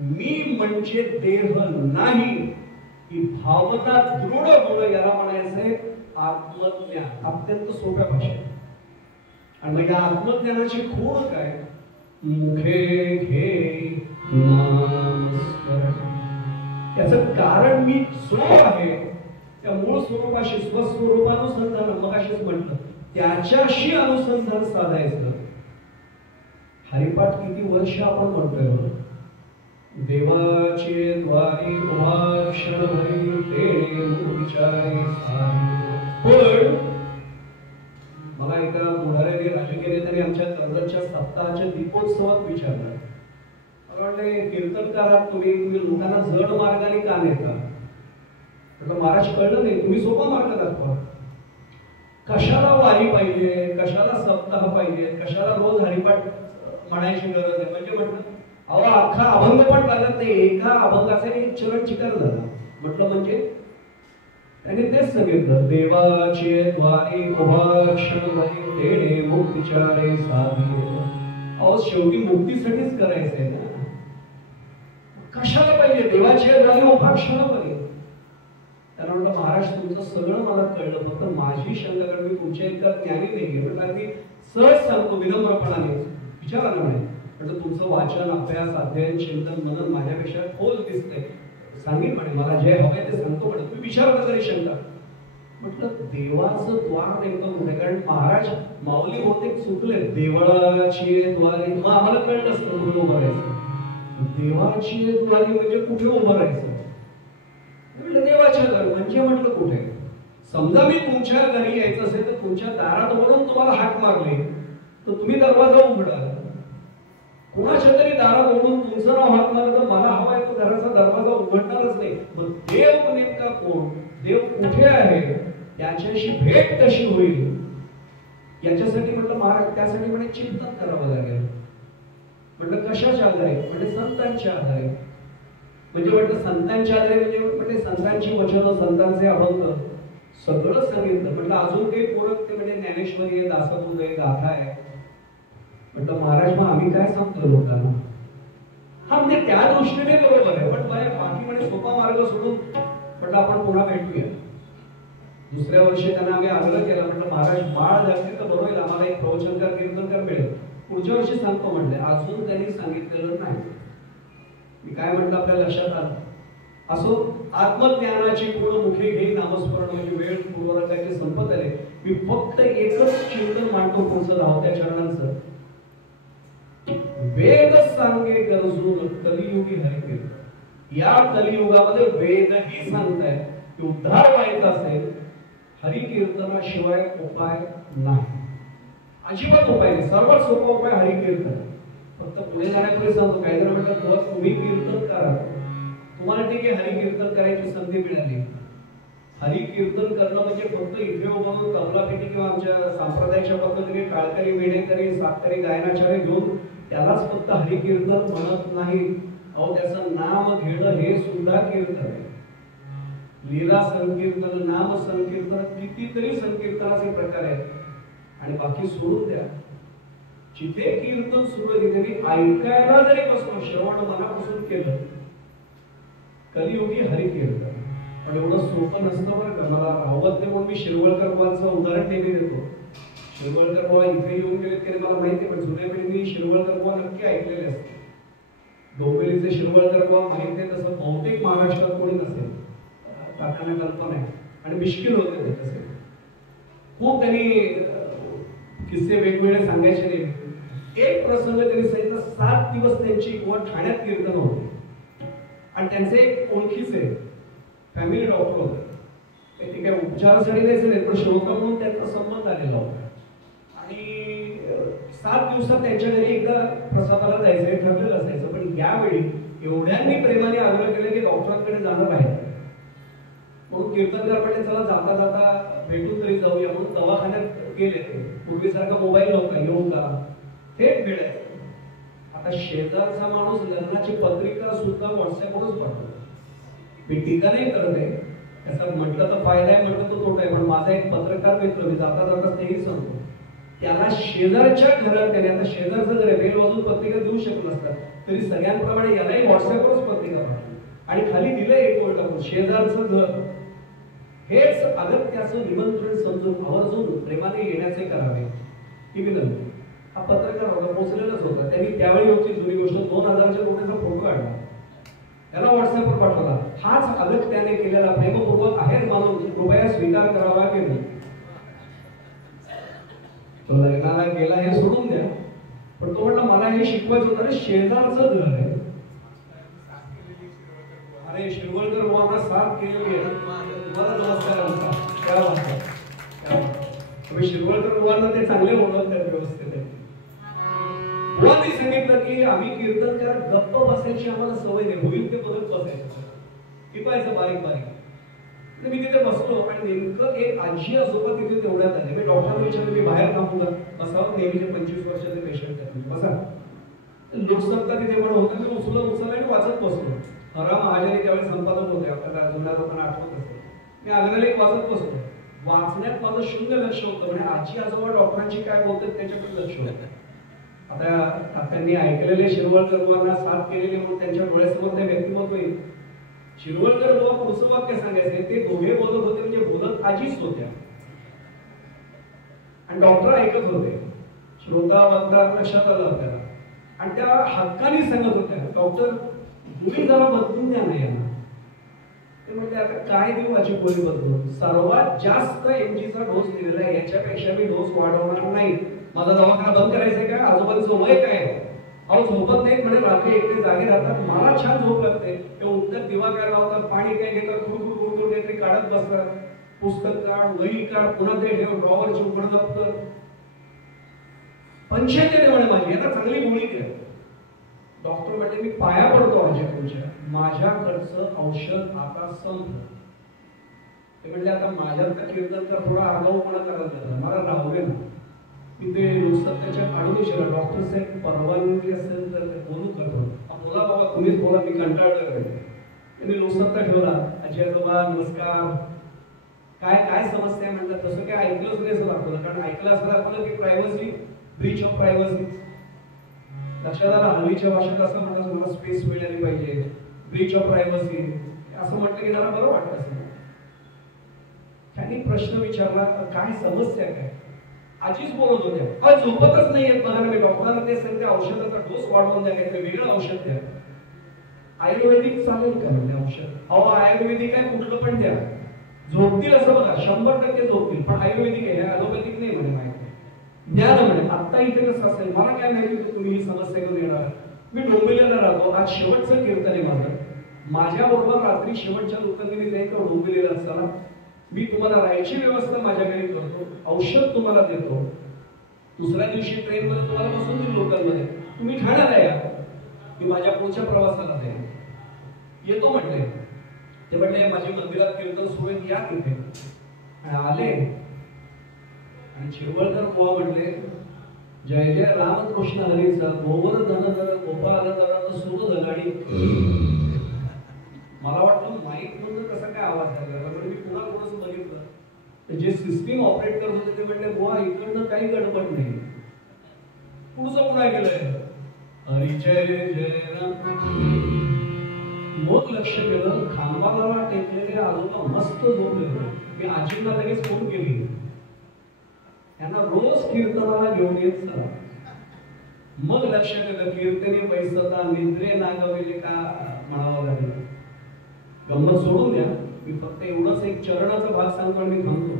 मी म्हणजे देह नाही ही भावना दृढ होणं, याला म्हणायचंय आत्मज्ञान. अत्यंत सोप्या भाषेत. आणि मग या आत्मज्ञानाची खूण काय, मुखे घे नामस्मरण. याचं कारण मी जो आहे त्या मूळ स्वरूपाशी स्वस्वरूपानुसंधान मगाशीच म्हटलं त्याच्याशी अनुसंधान साधायचं. हरिपाठ किती वर्ष आपण म्हणतोय, देवाचे द्वारी उभा क्षणभरी तेणे विचारे सारी. पण मला एका पुढाऱ्याने राजकीय नेत्याने आमच्या कर्जतच्या सप्ताहाच्या दीपोत्सवात विचारलं, म्हणले कीर्तनकारात तुम्ही लोकांना जड मार्गाने का नेता? म्हटलं महाराज कळलं नाही, तुम्ही सोपा मार्ग दाखवा. कशाला वारी पाहिजे, कशाला सप्ताह पाहिजे, कशाला रोज हरिपाठ म्हणायची गरज आहे? म्हणजे म्हटलं अहो अख्खा अभंग पण लागत नाही, एका अभंगाचा एक चरण चिकार झाला. म्हटलं म्हणजे त्याने तेच सांगितलं, देवाचे द्वारे उभा क्षणभरी तेणे मुक्तिचारे साधी. अहो शेवटी मुक्तीसाठीच करायचंय ना, कशाला पाहिजे? देवाचे द्वारे उभा क्षणभरी. त्याला म्हटलं महाराज तुमचं सगळं मला कळलं, फक्त माझी शंका, कारण मी तुमच्या इतका ज्ञानी नाहीये. म्हटलं अगदी सहज सांगतो विनम्रपणाने, विचारा ना म्हणे. म्हटलं तुमचं वाचन अभ्यास अध्ययन चिंतन मनन माझ्यापेक्षा खोल दिसतंय, सांगेन म्हणे मला जे हवंय ते सांगतो. म्हणे तुम्ही विचारा तरी शंका. म्हटलं देवाचं द्वार नेमकं कुठे? कारण महाराज माऊली बहुतेक चुकले, देवळाची द्वारी. मग आम्हाला कळलं असतं कुठे उभं राहायचं. देवाची द्वारी म्हणजे कुठे उभं राहायचं? म्हटलं देवाच्या घर म्हणजे म्हटलं कुठे? समजा मी तुमच्या घरी यायचं असेल तर तुमच्या दारात वळून तुम्हाला हाक मारले तर तुम्ही दरवाजा उघडाल. कोणाच्या तरी दारात ओढून तुमचं नाव हाक मारलं तर मला हवाय तो घराचा दरवाजा उघडणारच नाही. मग देव नेमका कोण? देव कुठे आहे? त्याच्याशी भेट कशी होईल? याच्यासाठी म्हटलं महाराज त्यासाठी म्हणे चिंतन करावं लागेल. म्हटलं कशाच्या आधारे? म्हणजे संतांच्या आधारे. म्हणजे म्हटलं संतांच्या आधारे म्हणजे संतांची वचनं, संतांचे अभंग सगळं सांगितलं. म्हटलं अजून काही पूरक ते म्हणजे ज्ञानेश्वरी आहे, दासबोध आहे, गाथा आहे. म्हटलं महाराज मग आम्ही काय सांगतो लोकांना? हा म्हणजे त्या दृष्टीने बरोबर आहे, पण बाकी म्हणजे सोपा मार्ग सोडून म्हटलं आपण पुन्हा भेटूया. दुसऱ्या वर्षी त्यांना आम्ही आग्रह केला. म्हटलं महाराज बाळ झाले तर बरोबर आम्हाला एक प्रवचनकार कीर्तनकार मिळेल, पुढच्या वर्षी सांगतो म्हटले. अजून त्यांनी सांगितलेलं नाही. मी काय म्हटलं आपल्या लक्षात आलं. असो, आत्मज्ञानाची पूर्ण मुखे घे नामस्मरण म्हणजे वेळ पूर्वरंगाचे संपत आले. मी फक्त एकच चिंतन मांडतो पुढचं धावत्या चरणांचं. वेद सांगे गरजून कलियुगी हरिकीर्तन. या कलियुगामध्ये वेदही सांगताय की उद्धार व्हायचा असेल हरिकीर्तनाशिवाय उपाय नाही. अजिबात उपाय नाही. सर्वात सोपा उपाय हरिकीर्तन. फक्त पुढे जाण्यापूर्वी सांगतो, काहीतरी म्हटलं तुम्ही कीर्तन करा. तुम्हाला ठीक आहे हरिकीर्तन करायची संधी मिळाली. हरिकीर्तन करणं म्हणजे फक्त इथे उभं तबलापेटी किंवा आमच्या संप्रदायाच्या पद्धतीने टाळकरी, वेडेकरी, सातकरी, गायनाचार्य घेऊन त्यालाच फक्त हरिकीर्तन म्हणत नाही. अहो त्याचं नाम घेणं हे सुद्धा कीर्तन आहे. लीला संकीर्तन, नाम संकीर्तन, कितीतरी संकीर्तनाचे प्रकार आहेत. आणि बाकी सोडून द्या. जिथे कीर्तन सुरू आहे तिथे ऐकायला जरी बसलो, श्रवण मनापासून केलं, कलियुगी हरिकीर्तन. पण एवढं सोपं नसतं बरं का. मला रावत नाही म्हणून मी शिरवळकर बुवांचं उदाहरण नेहमी देतो. शिरवळकर बुवा इथे येऊन गेले की मला माहिती, पण जुन्या पिढीने शिरवळकर बुवा नक्की ऐकलेले असते. डोंबिवलीचे शिरवळकर बुवा माहिती आहे तसं बहुतेक महाराष्ट्रात कोणी नसेल, काकांना कल्पना आहे. आणि मिश्किल होते ते तसे. खूप त्यांनी किस्से वेगवेगळे सांगायचे नाही. एक प्रसंग त्यांनी सांगितलं, 7 दिवस त्यांची गोवा ठाण्यात कीर्तन होते. आणि त्यांचे एक ओळखीचे फॅमिली डॉक्टर होते. ते काय उपचारासाठी द्यायचे नाही, पण श्रोता म्हणून त्यांचा संबंध आलेला होता. आणि 7 दिवसात त्यांच्या घरी एकदा प्रसादाला जायचं हे ठरलेलं असायचं. पण यावेळी एवढ्यांनी प्रेमाने आग्रह केला की डॉक्टरांकडे जाणं बाहेर. म्हणून कीर्तनकार म्हणजे चला जाता जाता भेटून तरी जाऊया म्हणून दवाखान्यात गेले. पूर्वीसारखा मोबाईल नव्हता, येऊन का थेट भेटायचं. आता शेजारचा माणूस लग्नाची पत्रिका सुद्धा व्हॉट्सअपवरच पाठवतो. मी टीका नाही करत आहे, त्याचा म्हटलं तर फायदा आहे, म्हटलं तर तोटा आहे. पण माझा एक पत्रकार मित्र, मी जाता जाता तेही सांगतो, त्याला शेजारच्या घरात त्याने, आता शेजारचं घर आहे, बेल वाजून पत्रिका देऊ शकत नसतात, तरी सगळ्यांप्रमाणे यालाही व्हॉट्सअपवरच पत्रिका पाठवली. आणि खाली दिलं एक ओळ टाकून, शेजारचं घर. हेच अगत्याचं निमंत्रण समजून आवर्जून प्रेमाने येण्याचे करावे ही विनंती. हा पत्रकार होता, पोचलेलाच होता. त्यांनी त्यावेळी होती जुनी गोष्ट, 2000च्या नोटाचा फोटो काढला, त्याला व्हॉट्सअपवर पाठवला. हाच अगत्याने केलेला प्रेमपूर्वक आहेर मानून कृपया स्वीकार करावा की नाही. तो लग्नाला गेला हे सोडून द्या, पण तो म्हटलं मला हे शिकवायचं होतं, शेजारचं घर आहे. अरे शिरवळकर बुवांना साथ केलेली आहे. तुम्हाला नमस्कार आमचा. क्या बात आहे. तुम्ही शिरवळकर बुवांना ते चांगले बोलवतात व्यवस्थित. बुवांनी सांगितलं की आम्ही कीर्तनकार गप्प बसायची आम्हाला सवय नाही, होईल ते बघत बसायचं, टिपायचं बारीक बारीक. मी तिथे बसलो आणि नेमकं एक आजी आजोबा तिथे तेवढ्यात आले. मी डॉक्टरला विचारलं मी बाहेर थांबू का? बसावं, नेहमीचे 25 वर्षाचे पेशंट आहेत, बसा. लोकसत्ता तिथे पण होतं. मी उचलला आणि वाचत बसलो. हरा महाजनी त्यावेळेस संपादक होते, आपल्याला जुन्या लोकांना आठवत असेल. मी अग्रलेख वाचत बसलो. वाचण्यात माझं शून्य लक्ष होतं, म्हणजे आजी आजोबा डॉक्टरांची काय बोलतात त्याच्याकडे लक्ष होतं. आता त्यांनी ऐकलेले शिरवळकर बुवांना साथ केलेले म्हणून त्यांच्या डोळ्यासमोर ते व्यक्तिमत्व येईल. शिरवळकर बुवा पुढचं वाक्य सांगायचे, ते दोघे बोलत होते म्हणजे बोलत आजीच होत्या आणि डॉक्टर ऐकत होते. श्रोता वक्ता लक्षात आलं आपल्याला. आणि त्या हक्काने सांगत होत्या, डॉक्टर तुम्ही जरा बदलून द्या ना यांना. ते म्हणजे आता काय देऊ माझी गोळी बदलून, सर्वात जास्त MG चा डोस दिलेला आहे, याच्यापेक्षा मी डोस वाढवणार नाही. माझा दवाखाना बंद करायचा आहे का? आजोबांचं वय काय? अहो झोपत नाहीत म्हणे, रात्री एकटे जागे राहतात, मला छान झोप लागते. ते उठतात, दिवा काय लावतात, पाणी काय घेतात, कुरकुर काहीतरी काढत बसतात, पुस्तक काढ, वही काढ, पुन्हा ते ठेव ड्रॉवरची उघड दप्तर. पंचायत म्हणे माझी, आता चांगली गोळी द्या. डॉक्टर म्हटले मी पाया पडतो तुमच्या, माझ्याकडचं औषध आता संपलं. ते म्हटले आता माझ्यात कीर्तनचा थोडा आगाऊपणा करायला मला राहू दे ना. मी ते लोकसत्ताच्या काढून विचारलं, डॉक्टर साहेब परवानगी असेल तर बोलू करतो. बोला बाबा तुम्हीच बोला, मी कंटाळलो. त्यांनी लोकसत्ता ठेवला. आजी आजोबा नमस्कार, काय काय समस्या आहे म्हणतात. तसं काय ऐकलंच नाही असं दाखवलं, कारण ऐकलं असं दाखवलं की प्रायव्हसी, ब्रीच ऑफ प्रायव्हसी. लक्षात आलं, हल्लीच्या भाषेत असं म्हणतात मला स्पेस मिळाली पाहिजे, ब्रीच ऑफ प्रायव्हसी. असं म्हटलं की जरा बरं वाटतं. असं त्यांनी प्रश्न विचारला, काय समस्या काय? आजीच बोलत होत्या, झोपतच नाहीये बघा मी डॉक्टरांना ते सांगते औषधाचा डोस वाढवून द्या, काहीतरी वेगळं औषध द्या. आयुर्वेदिक चालेल का म्हणजे औषध? अहो आयुर्वेदिक आहे कुठलं पण द्या, झोपतील असं बघा, 100% झोपतील, पण आयुर्वेदिक आहे, ॲलोपॅथिक नाही म्हणे. माहिती ज्ञान म्हणे. आता इथे कसं असेल मला काय माहिती की तुम्ही ही समस्या घेऊन येणार. मी डोंबिवलीला राहतो, आज शेवटचं कीर्तन आहे माझं. माझ्या बरोबर रात्री शेवटच्या लोकांनी जायचं डोंबिवलीला असताना मी तुम्हाला राहायची व्यवस्था माझ्या घरी करतो, औषध तुम्हाला देतो, दुसऱ्या दिवशी ट्रेन मध्ये तुम्हाला बसून देईल लोकलमध्ये, तुम्ही ठाण्याला या, मी माझ्या पुढच्या प्रवासाला जाईल. येतो म्हटले. ते म्हटले माझी मंदिरात कीर्तन सुरू आहे, या तिथे. आणि आले आणि शिरवळकर बुवा म्हटले, जय जय रामकृष्ण हरीचा गोवर्धन धर गोपाल धर सुर धगाडी. मला वाटलं माईक म्हणून कसा काय आवाज झाला. मी पुन्हा थोडंसं बघितलं, जे सिस्टीम ऑपरेट करत होते ते म्हटले बुवा इकडनं काही गडबड नाही. पुढचं पुन्हा गेलंय, हरी जय जय राम. मग लक्ष केलं, खांबाला टेकलेले आजोबा मस्त झोपले. मी आजींना लगेच फोन केली, यांना रोज कीर्तनाला घेऊन येत चला. मग लक्ष केलं, कीर्तने बैसता निद्रे नागविले का म्हणावं लागलं. गंमत सोडून द्या, मी फक्त एवढंच एक चरणाचा भाग सांगतो आणि मी थांबतो.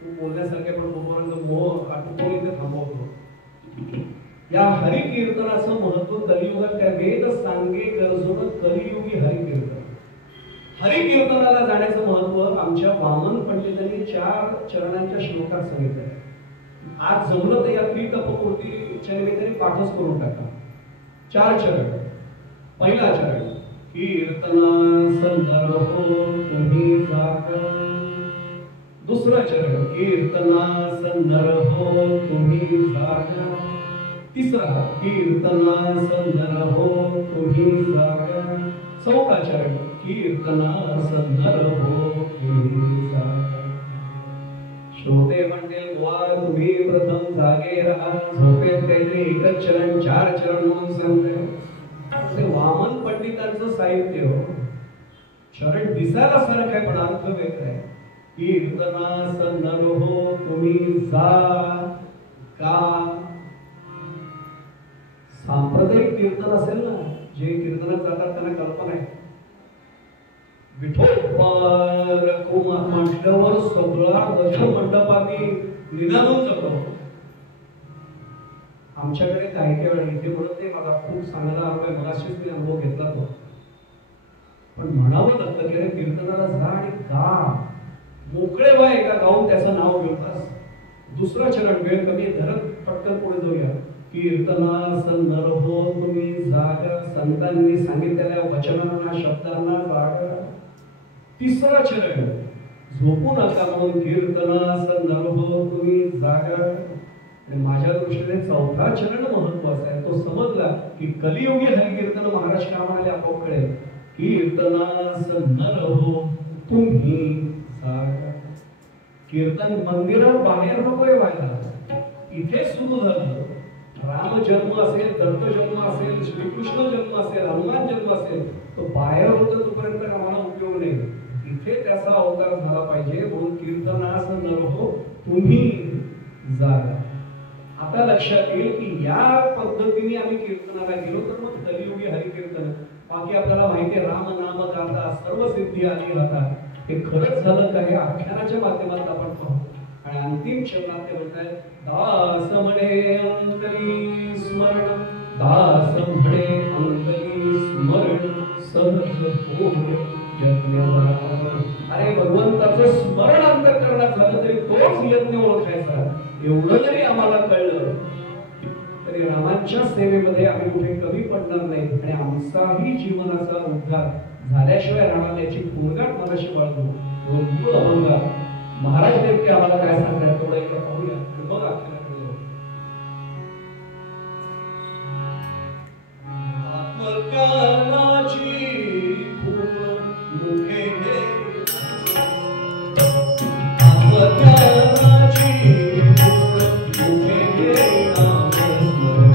तू बोलण्यासारखे पण तोपर्यंत मोह आटोपून इथे थांबवतो. या हरिकीर्तनाचं महत्व कलियुगात त्या वेद सांगे गरजून कलियुगी हरिकीर्तन. हरिकीर्तनाला जाण्याचं महत्व आमच्या वामन पंडितांनी 4 चरणांच्या श्लोकात सांगितलंय. आज जमलं तर या त्रितपपूर्तीच्या निमित्ताने पाठच करून टाका. 4 चरण. पहिला चरण, कीर्तना संदर्भो तुम्ही जागा. दुसरा चरण, कीर्तना संदर्भो तुम्ही जागा. तिसरा, कीर्तना संदर्भो तुम्ही जागा. चौथा चरण, कीर्तना संदर्भो तुम्ही जागा. श्रोते म्हणतील बुवा तुम्ही प्रथम जागे राहा, झोपेत काहीतरी एकच चरण 4 चरण म्हणून सांगताय. वामन पंडितांचं साहित्य चरण दिसायला सारखं आहे पण अर्थ वेगळा आहे. कीर्तना संदर्भो तुम्ही का. सांप्रदायिक कीर्तन असेल ना, जे कीर्तनात जातात त्यांना कल्पना आहे, विठोबार कुमार म्हटल्यावर सगळा गज मंडपाने निनादून जातो. आमच्याकडे काही वेळा इथे म्हणत नाही, मला खूप चांगला अनुभव मगाशीच मी अनुभव घेतला तो, पण म्हणावं लागतं की कीर्तनाला जा आणि गा, मोकळे व्हा एका गाऊन त्याचं नाव घेतास. दुसरं चरण वेळ कमी धरत पटकन पुढे जाऊया. कीर्तना संदर्भो तुम्ही जागा, संतांनी सांगितलेल्या वचनांना शब्दांना जागा. तिसरं चरण, झोपू नका म्हणून कीर्तना संदर्भो तुम्ही जागा. माझ्या दृष्टीने चौथा चरण महत्वाचा आहे. तो समजला की कलियुगी हरिकीर्तन महाराज का म्हणाले आपोआप कळेल. कीर्तना संदर्भो तुम्ही जागा. कीर्तन मंदिरात बाहेर नकोय व्हायला, इथे सुरू झालं. राम जन्म असेल, दत्त जन्म असेल, श्रीकृष्ण जन्म असेल, हनुमान जन्म असेल, तो बाहेर होतं तोपर्यंत आम्हाला उपयोग नाही. इथे त्याचा अवतार झाला पाहिजे म्हणून कीर्तनास नरहो तुम्ही जागा. आता लक्षात येईल की या पद्धतीने आम्ही कीर्तनाला गेलो तर मग कलियुगी हरिकीर्तन बाकी आपल्याला माहिती आहे, राम नाम गाता सर्व सिद्धी आली हातात. हे खरंच झालं का हे आख्यानाच्या माध्यमातून आपण पाहू. आणि अंतिम चरणात ते म्हणतात, दास म्हणे अंतरी स्मरण, दास म्हणे अंतरी स्मरण सहज होय यज्ञ. अरे भगवंताचं स्मरण अंतःकरणात झालं तरी तोच यज्ञ ओळखायचा. एवढं जरी आम्हाला कळलं तरी रामांच्या सेवेमध्ये आम्ही कुठे कमी पडणार नाही. आणि आमचाही जीवनाचा उद्धार झाल्याशिवाय रामाला याची पोरगाट मनाशी बाळगू. मूळ अभंगा महाराज देवते आम्हाला काय सांगतात थोडं एकदा पाहूया आणि मग आख्यानाकडे जाऊ. आत्मज्ञानाची फूल मुखे घे, आत्मज्ञानाची फूल मुखे घे नाम स्मरण.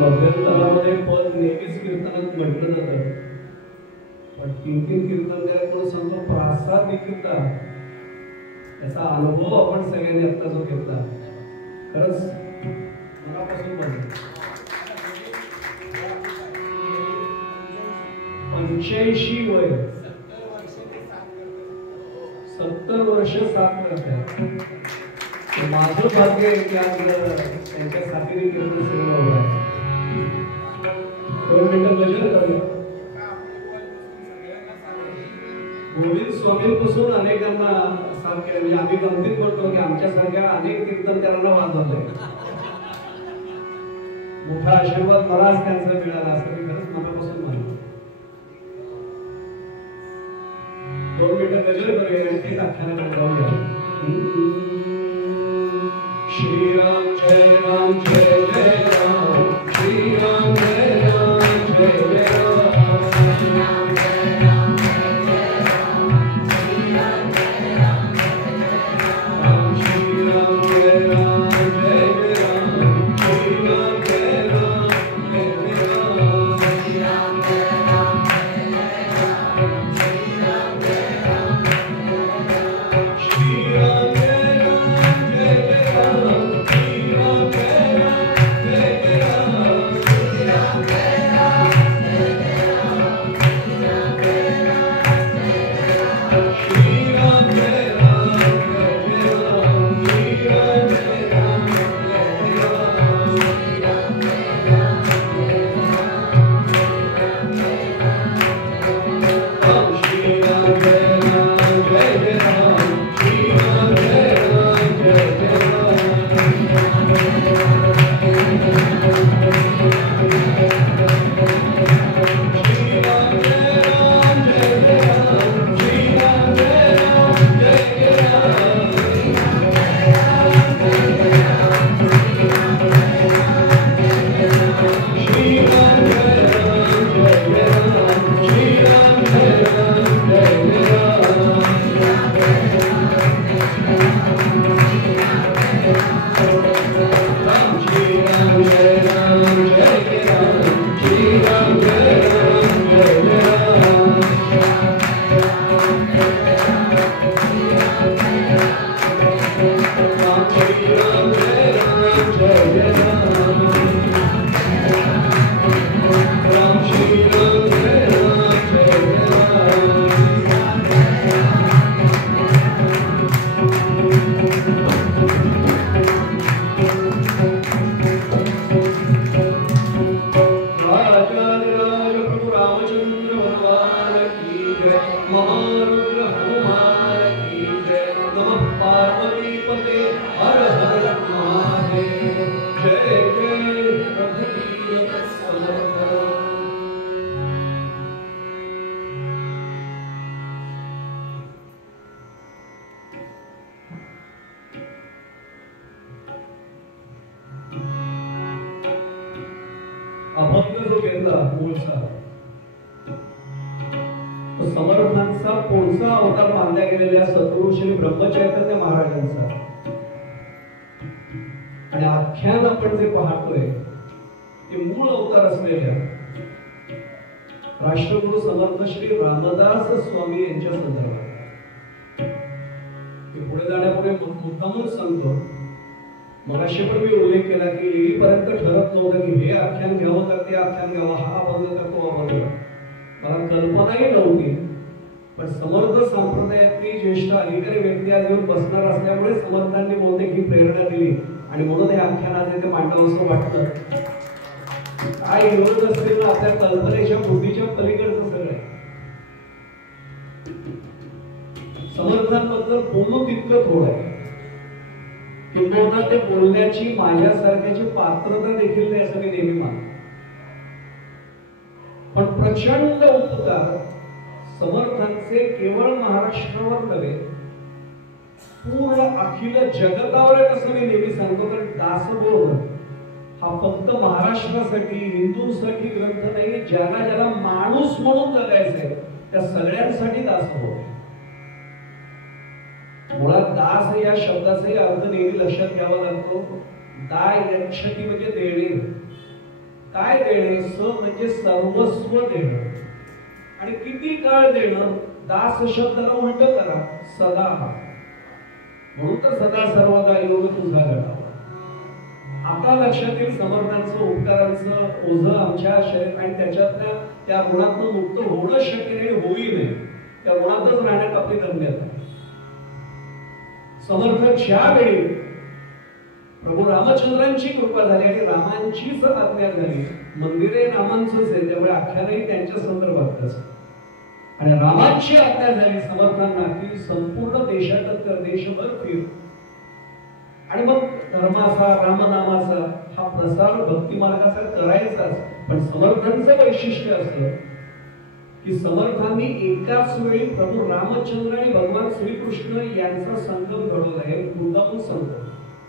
मध्यंतरामध्ये पद नेहमीच कीर्तनात म्हटलं जातं, पण तीन कीर्तन करायला सांगतो प्रासाद कीर्ता याचा अनुभव आपण सगळ्यांनी आता जो घेतला खरंच मनापासून बघा. 85 वय 70 वर्ष साथ करत माझं भाग्य आहे की आज त्यांच्या साथीने कीर्तन सगळं होणार. 2 मिनिटं गजर करूया. गोविंद स्वामींपासून अनेकांना साथ केलं, म्हणजे आम्ही गमतीत म्हणतो की आमच्यासारख्या अनेक कीर्तनकारांना वाजवलंय. मोठा आशीर्वाद मलाच त्यांचा मिळाला असं मी खरंच मनापासून म्हणतो. 2 मिनिटं गजर करूया आणि ते आख्यानाकडे जाऊया. श्रीराम जय राम जय जय राम, श्रीराम जय राम जय जय राम, श्रीराम जय राम जय जय राम, श्रीराम जय राम जय जय राम, श्रीराम जय राम जय जय राम, श्रीराम जय राम जय जय राम, श्रीराम जय राम जय जय राम, श्रीराम जय राम जय जय राम, श्रीराम समर्थांचा पुढचा अवतार मानल्या गेलेल्या सद्गुरु श्री ब्रह्मचैतन्य महाराजांचा आणि आख्यान आपण जे पाहतोय ते मूळ अवतार असलेल्या राष्ट्रगुरु समर्थ श्री रामदास स्वामी यांच्या संदर्भात पुढे जाण्यापूर्वी मुद्दामून सांगतो. मगाशी पण मी उल्लेख केला की येईपर्यंत ठरत नव्हतं की हे आख्यान घ्यावं का ते आख्यान घ्यावं, हा अभंग का तो अभंग, मला कल्पनाही नव्हती. पण समर्थ संप्रदायातली ज्येष्ठ अधिकारी व्यक्ती आज येऊन बसणार असल्यामुळे समर्थांनी बहुतेक ही प्रेरणा दिली आणि म्हणून हे आख्यान आज ते मांडावंसं वाटलं. काय विरोध असेल आपल्या कल्पनेच्या बुद्धीच्या पलीकडचं सगळं आहे. समर्थांबद्दल बोलणं तितकं थोडं आहे, किंबहुना ते बोलण्याची माझ्यासारख्याची पात्रता देखील नाही असं मी नेहमी मानतो. पण प्रचंड उपकार समर्थांचे केवळ महाराष्ट्रावर नव्हे पूर्ण अखिल जगतावर, कसं मी नेहमी सांगतो, तर दासबोध हा फक्त महाराष्ट्रासाठी हिंदूंसाठी ग्रंथ नाही, ज्याला ज्याला माणूस म्हणून जगायचंय त्या सगळ्यांसाठी दासबोध. मुळात दास या शब्दाचाही अर्थ नेहमी लक्षात घ्यावा लागतो. दाय यक्षती म्हणजे देणे. काय देणे? स म्हणजे सर्वस्व देणं. आणि किती काळ देणं? दास शब्दाला उलट करा, सदा. म्हणून तर सदा सर्वदा योग तुझा घडावा. आता लक्षात येईल समर्थांचं उपकारांचं ओझं आमच्या शरीरात आणि त्याच्यातल्या त्या ऋणातून मुक्त होणं शक्य नाही, होई नाही. त्या ऋणातच राहण्यात आपली धन्यता आहे. समर्थ ज्यावेळी प्रभू रामचंद्रांची कृपा झाली आणि रामांचीच आज्ञा झाली, मंदिरे रामांचंच आहे त्यामुळे आख्यानही त्यांच्या संदर्भातच, आणि रामांची आज्ञा झाली समर्थांना की संपूर्ण देशात देशभर फिर. आणि मग धर्माचा रामनामाचा हा प्रसार भक्ती मार्गाचा करायचाच. पण समर्थांचं वैशिष्ट्य असं की समर्थांनी एकाच वेळी प्रभू रामचंद्र आणि भगवान श्रीकृष्ण यांचा संगम घडवला. हे मुद्दामून सांगतो.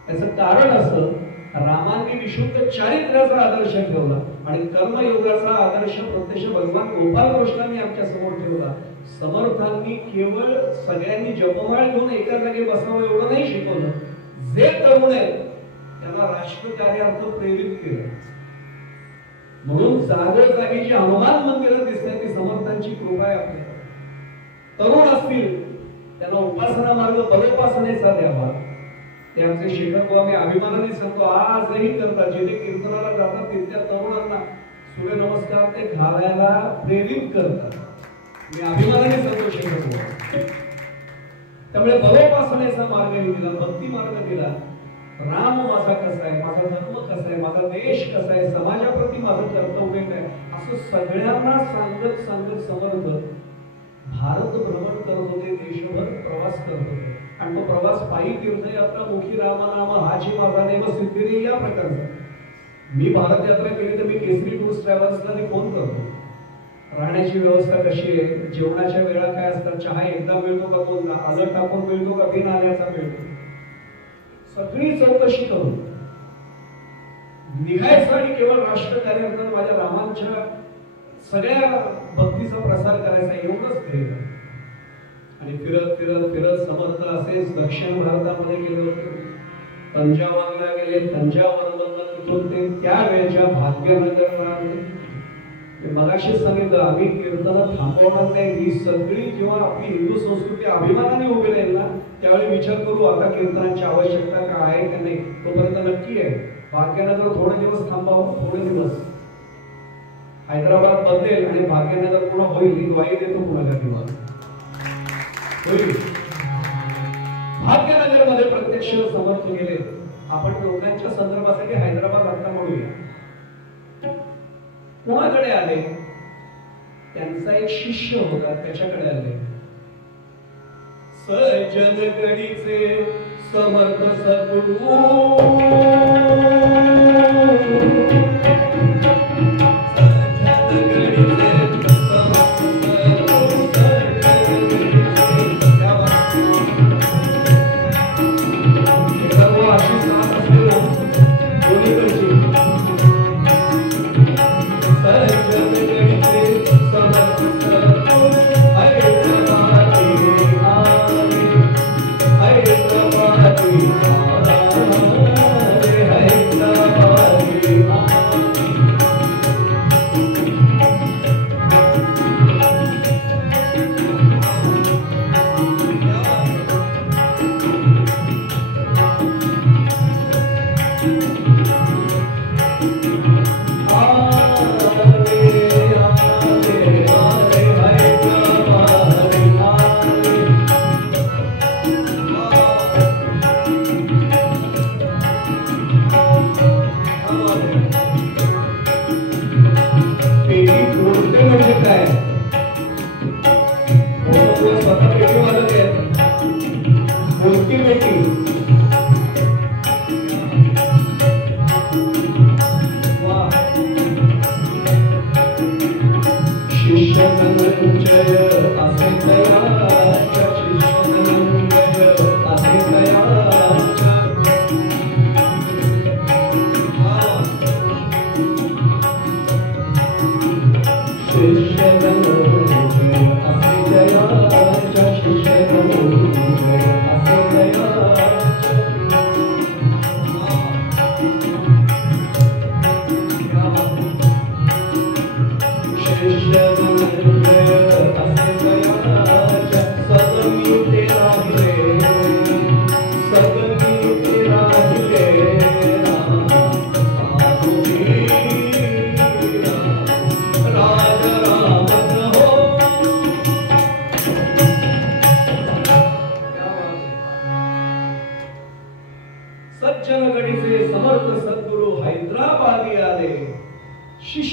याचं कारण असं, रामांनी विशुद्ध चारित्र्याचा आदर्श ठेवला आणि कर्मयोगाचा आदर्श प्रत्यक्ष भगवान गोपाल कृष्णांनी आमच्या समोर ठेवला. समर्थांनी केवळ सगळ्यांनी जपमाळ घेऊन एका जागी बसावं एवढं नाही शिकवलं. जे तरुण आहेत त्यांना राष्ट्रकार्यार्थ प्रेरित केलं. म्हणून जागोजागी जी हनुमान मंदिरं दिसते ती समर्थांची कृपा आहे आपल्याला. तरुण असतील त्यांना उपासना मार्ग बलोपासनेचा द्यावा. ते आमचे शिखर आम्ही अभिमानाने सांगतो आजही करतात. जिथे कीर्तनाला जातात तिथल्या तरुणांना सूर्यनमस्कार ते घालायला प्रेरित करतात. मी अभिमानाने सांगतो शिखर. त्यामुळे बलोपासनेचा मार्ग दिला, भक्ती मार्ग दिला. राम माझा कसा आहे, माझा धर्म कसा आहे, माझा देश कसा आहे, समाजाप्रती माझं कर्तव्य काय, असं सगळ्यांना सांगत सांगत समर्थ भारत भ्रमण करत होते, देशभर प्रवास करत होते. आणि तो प्रवास पायी तीर्थयात्रा, मुखी रामनाम, हाची माझा नेम सिद्धिरे या प्रकारचा. मी भारत यात्रा केली तर मी केसरी टूर्स ट्रॅव्हल्सला फोन करतो. राहण्याची व्यवस्था कशी आहे, जेवणाच्या वेळा काय असतात, चहा एकदा मिळतो का दोनदा, आलं टाकून मिळतो का बिन आल्याचा मिळतो, सगळी चौकशी करून निघायचं आणि केवळ राष्ट्रकार्यात माझ्या रामांच्या सगळ्या भक्तीचा प्रसार करायचा एवढंच ध्येय. आणि फिरत फिरत फिरत समर्थ असेच दक्षिण भारतामध्ये गेले होते. तंजावरला गेले, तंजावरमधून तिथून ते त्यावेळेच्या भाग्यनगरला आले. मगाशी सांगितलं आम्ही कीर्तन थांबवणार नाही. ही सगळी जेव्हा आपली हिंदू संस्कृती अभिमानाने उभी राहील ना त्यावेळी विचार करू आता कीर्तनाची आवश्यकता का आहे का नाही. तोपर्यंत नक्की आहे भाग्यनगर थोडे दिवस थांबावं. थोडे दिवस हैदराबाद बदलेल आणि भाग्यनगर पुन्हा होईल. ही ग्वाही देतो पुन्हा कधी होईल. भाग्यनगर मध्ये प्रत्यक्ष समर्थ गेले. आपण लोकांच्या संदर्भासाठी हैदराबाद आता म्हणूया. कोणाकडे आले? त्यांचा एक शिष्य होता त्याच्याकडे आले. सज्जनगडीचे समर्थ सद्गुरू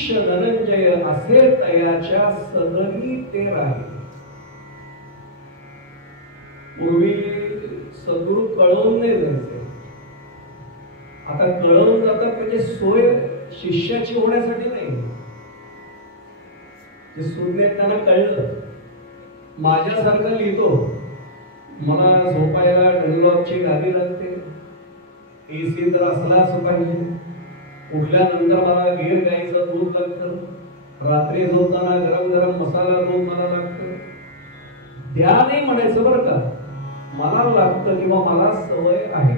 शिष्य धनंजय असे तयाच्या सदनी ते राहिले. पूर्वी सद्गुरू कळवून नाही जायचे, आता कळवून जातात म्हणजे सोय शिष्याची होण्यासाठी नाही. जे सुज्ञ त्यांना कळलं. माझ्यासारखा लिहितो, मला झोपायला डनलॉपची गादी लागते, एसी जर असलाच पाहिजे, उठल्यानंतर मला गिर गाईचं दूध लागतं, रात्री झोपताना गरम गरम मसाला दूध मला लागतं. द्या नाही म्हणायचं बरं का, मला लागतं किंवा मला सवय आहे.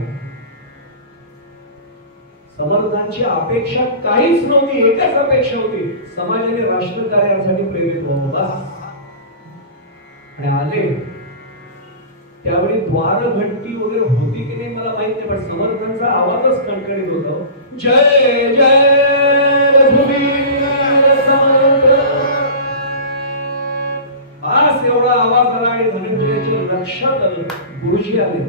समर्थांची अपेक्षा काहीच नव्हती, एकच अपेक्षा होती, समाजाने राष्ट्रकार्यासाठी प्रेरित व्हावं बस. आणि आले त्यावेळी द्वारघंटी वगैरे होती की नाही मला माहित नाही, पण समर्थांचा आवाजच कणकणीत होता, जय जय रघुवीर समर्थ. आज एवढा आवाज आला आणि धनंजयच्या लक्षात आलं गुरुजी आले.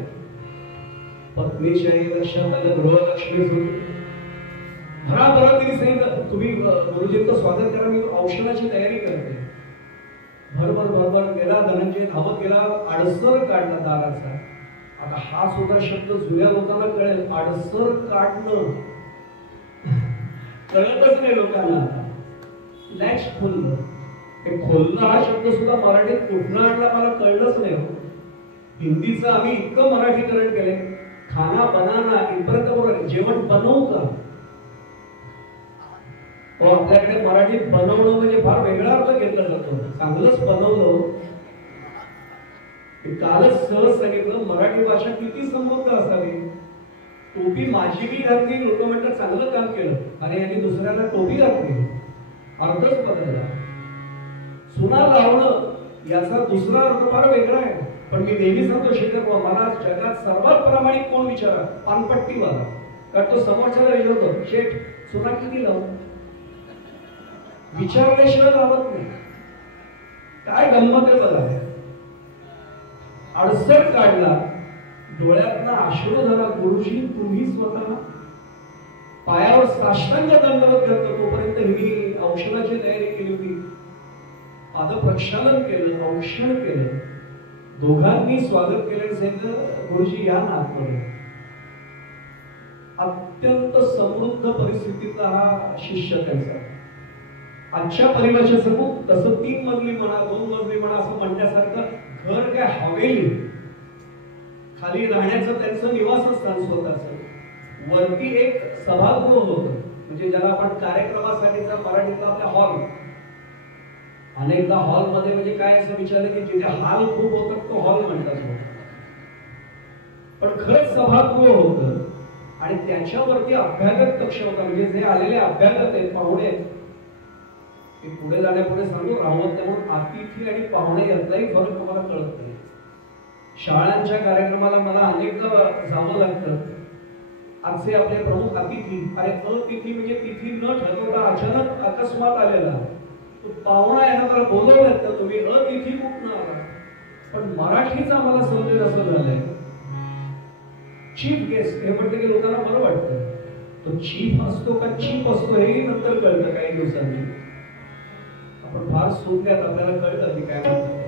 पत्नीच्याही लक्षात आलं, गृहलक्ष्मी होती. भराभरा तिने सांगितलं, तुम्ही गुरुजींचं स्वागत करा, मी औषधाची तयारी करते. भरभर भरभर गेला धनंजय, धावत गेला, आडसर काढला दाराचा. आता हा सुद्धा शब्द जुन्या लोकांना कळेल, आडसर काढणं कळतच नाही लोकांना. लॅच खोललं, हे खोलणं हा शब्द सुद्धा मराठीत कुठनं आणला मला कळलंच नाही. हिंदीचं आम्ही इतकं मराठीकरण केलंय, खाना बनाना इतपर्यंत बरोबर, जेवण बनवू का? आपल्याकडे मराठीत बनवणं म्हणजे फार वेगळा अर्थ घेतला जातो. चांगलंच बनवलं. कालच सहज सांगितलं, मराठी भाषा किती समृद्ध असावी. टोपी माझी बी घातली, लोक म्हणतात चांगलं काम केलं, आणि यांनी दुसऱ्याला टोपी घातली, अर्थच बदलला. सुना लावणं याचा दुसरा अर्थ फार वेगळा आहे. पण मी नेहमी सांगतो शेखर, मला जगात सर्वात प्रामाणिक कोण विचारा? पानपट्टीवाला. कारण तो समोरच्याला विचारतो, शेठ सुना किती लावू? विचारल्याशिवाय लावत नाही. काय गंमत आहे बघा. अडसर काढला, डोळ्यातनं अश्रू झाला. गुरुजी तुम्ही स्वतः पायावर साष्टांग दंडवत घातलं. तोपर्यंत ही औषधाची तयारी केली होती. पादप्रक्षालन केलं, औषण केलं. दोघांनी स्वागत केलं. सांगितलं गुरुजी या ना आतमध्ये. अत्यंत समृद्ध परिस्थितीतला हा शिष्य त्यांचा. आजच्या परिभाषेत सांगू तसं 3 मजली म्हणा, 2 मजली म्हणा असं म्हणण्यासारखं घर काय हवेली. खाली राहण्याचं त्यांचं निवासस्थान स्वतःचं. वरती एक सभागृह होतं, म्हणजे ज्याला आपण कार्यक्रमासाठीचा मराठीतला आपला हॉल. अनेकदा हॉलमध्ये म्हणजे काय असं विचारलं की जिथे हाल खूप होतात तो हॉल म्हणतात. पण खरंच सभागृह होतं आणि त्याच्यावरती अभ्यागत कक्ष होता. म्हणजे जे आलेले अभ्यागत आहेत, पाहुणे आहेत, पुढे जाण्यापुढे सांगू राहत म्हणून अतिथी आणि पाहुणे यातलाही फरक तुम्हाला कळत नाही. शाळांच्या कार्यक्रमाला मला अनेकदा जावं लागतं. आजचे आपले प्रमुख अतिथी, अरे अतिथी म्हणजे तिथी न ठरवता अचानक अकस्मात आलेला पाहुणा यांना मला बोलवलं तर तुम्ही अतिथी कुठनं आला. पण मराठीचा मला समजेल असं झालंय, चीफ गेस्ट हे म्हटलं की लोकांना बरं वाटतं. तो चीफ असतो का चीप असतो हेही नंतर कळतं काही दिवसांनी. आपण फार सुज्ञात, आपल्याला कळतं की काय म्हणतात.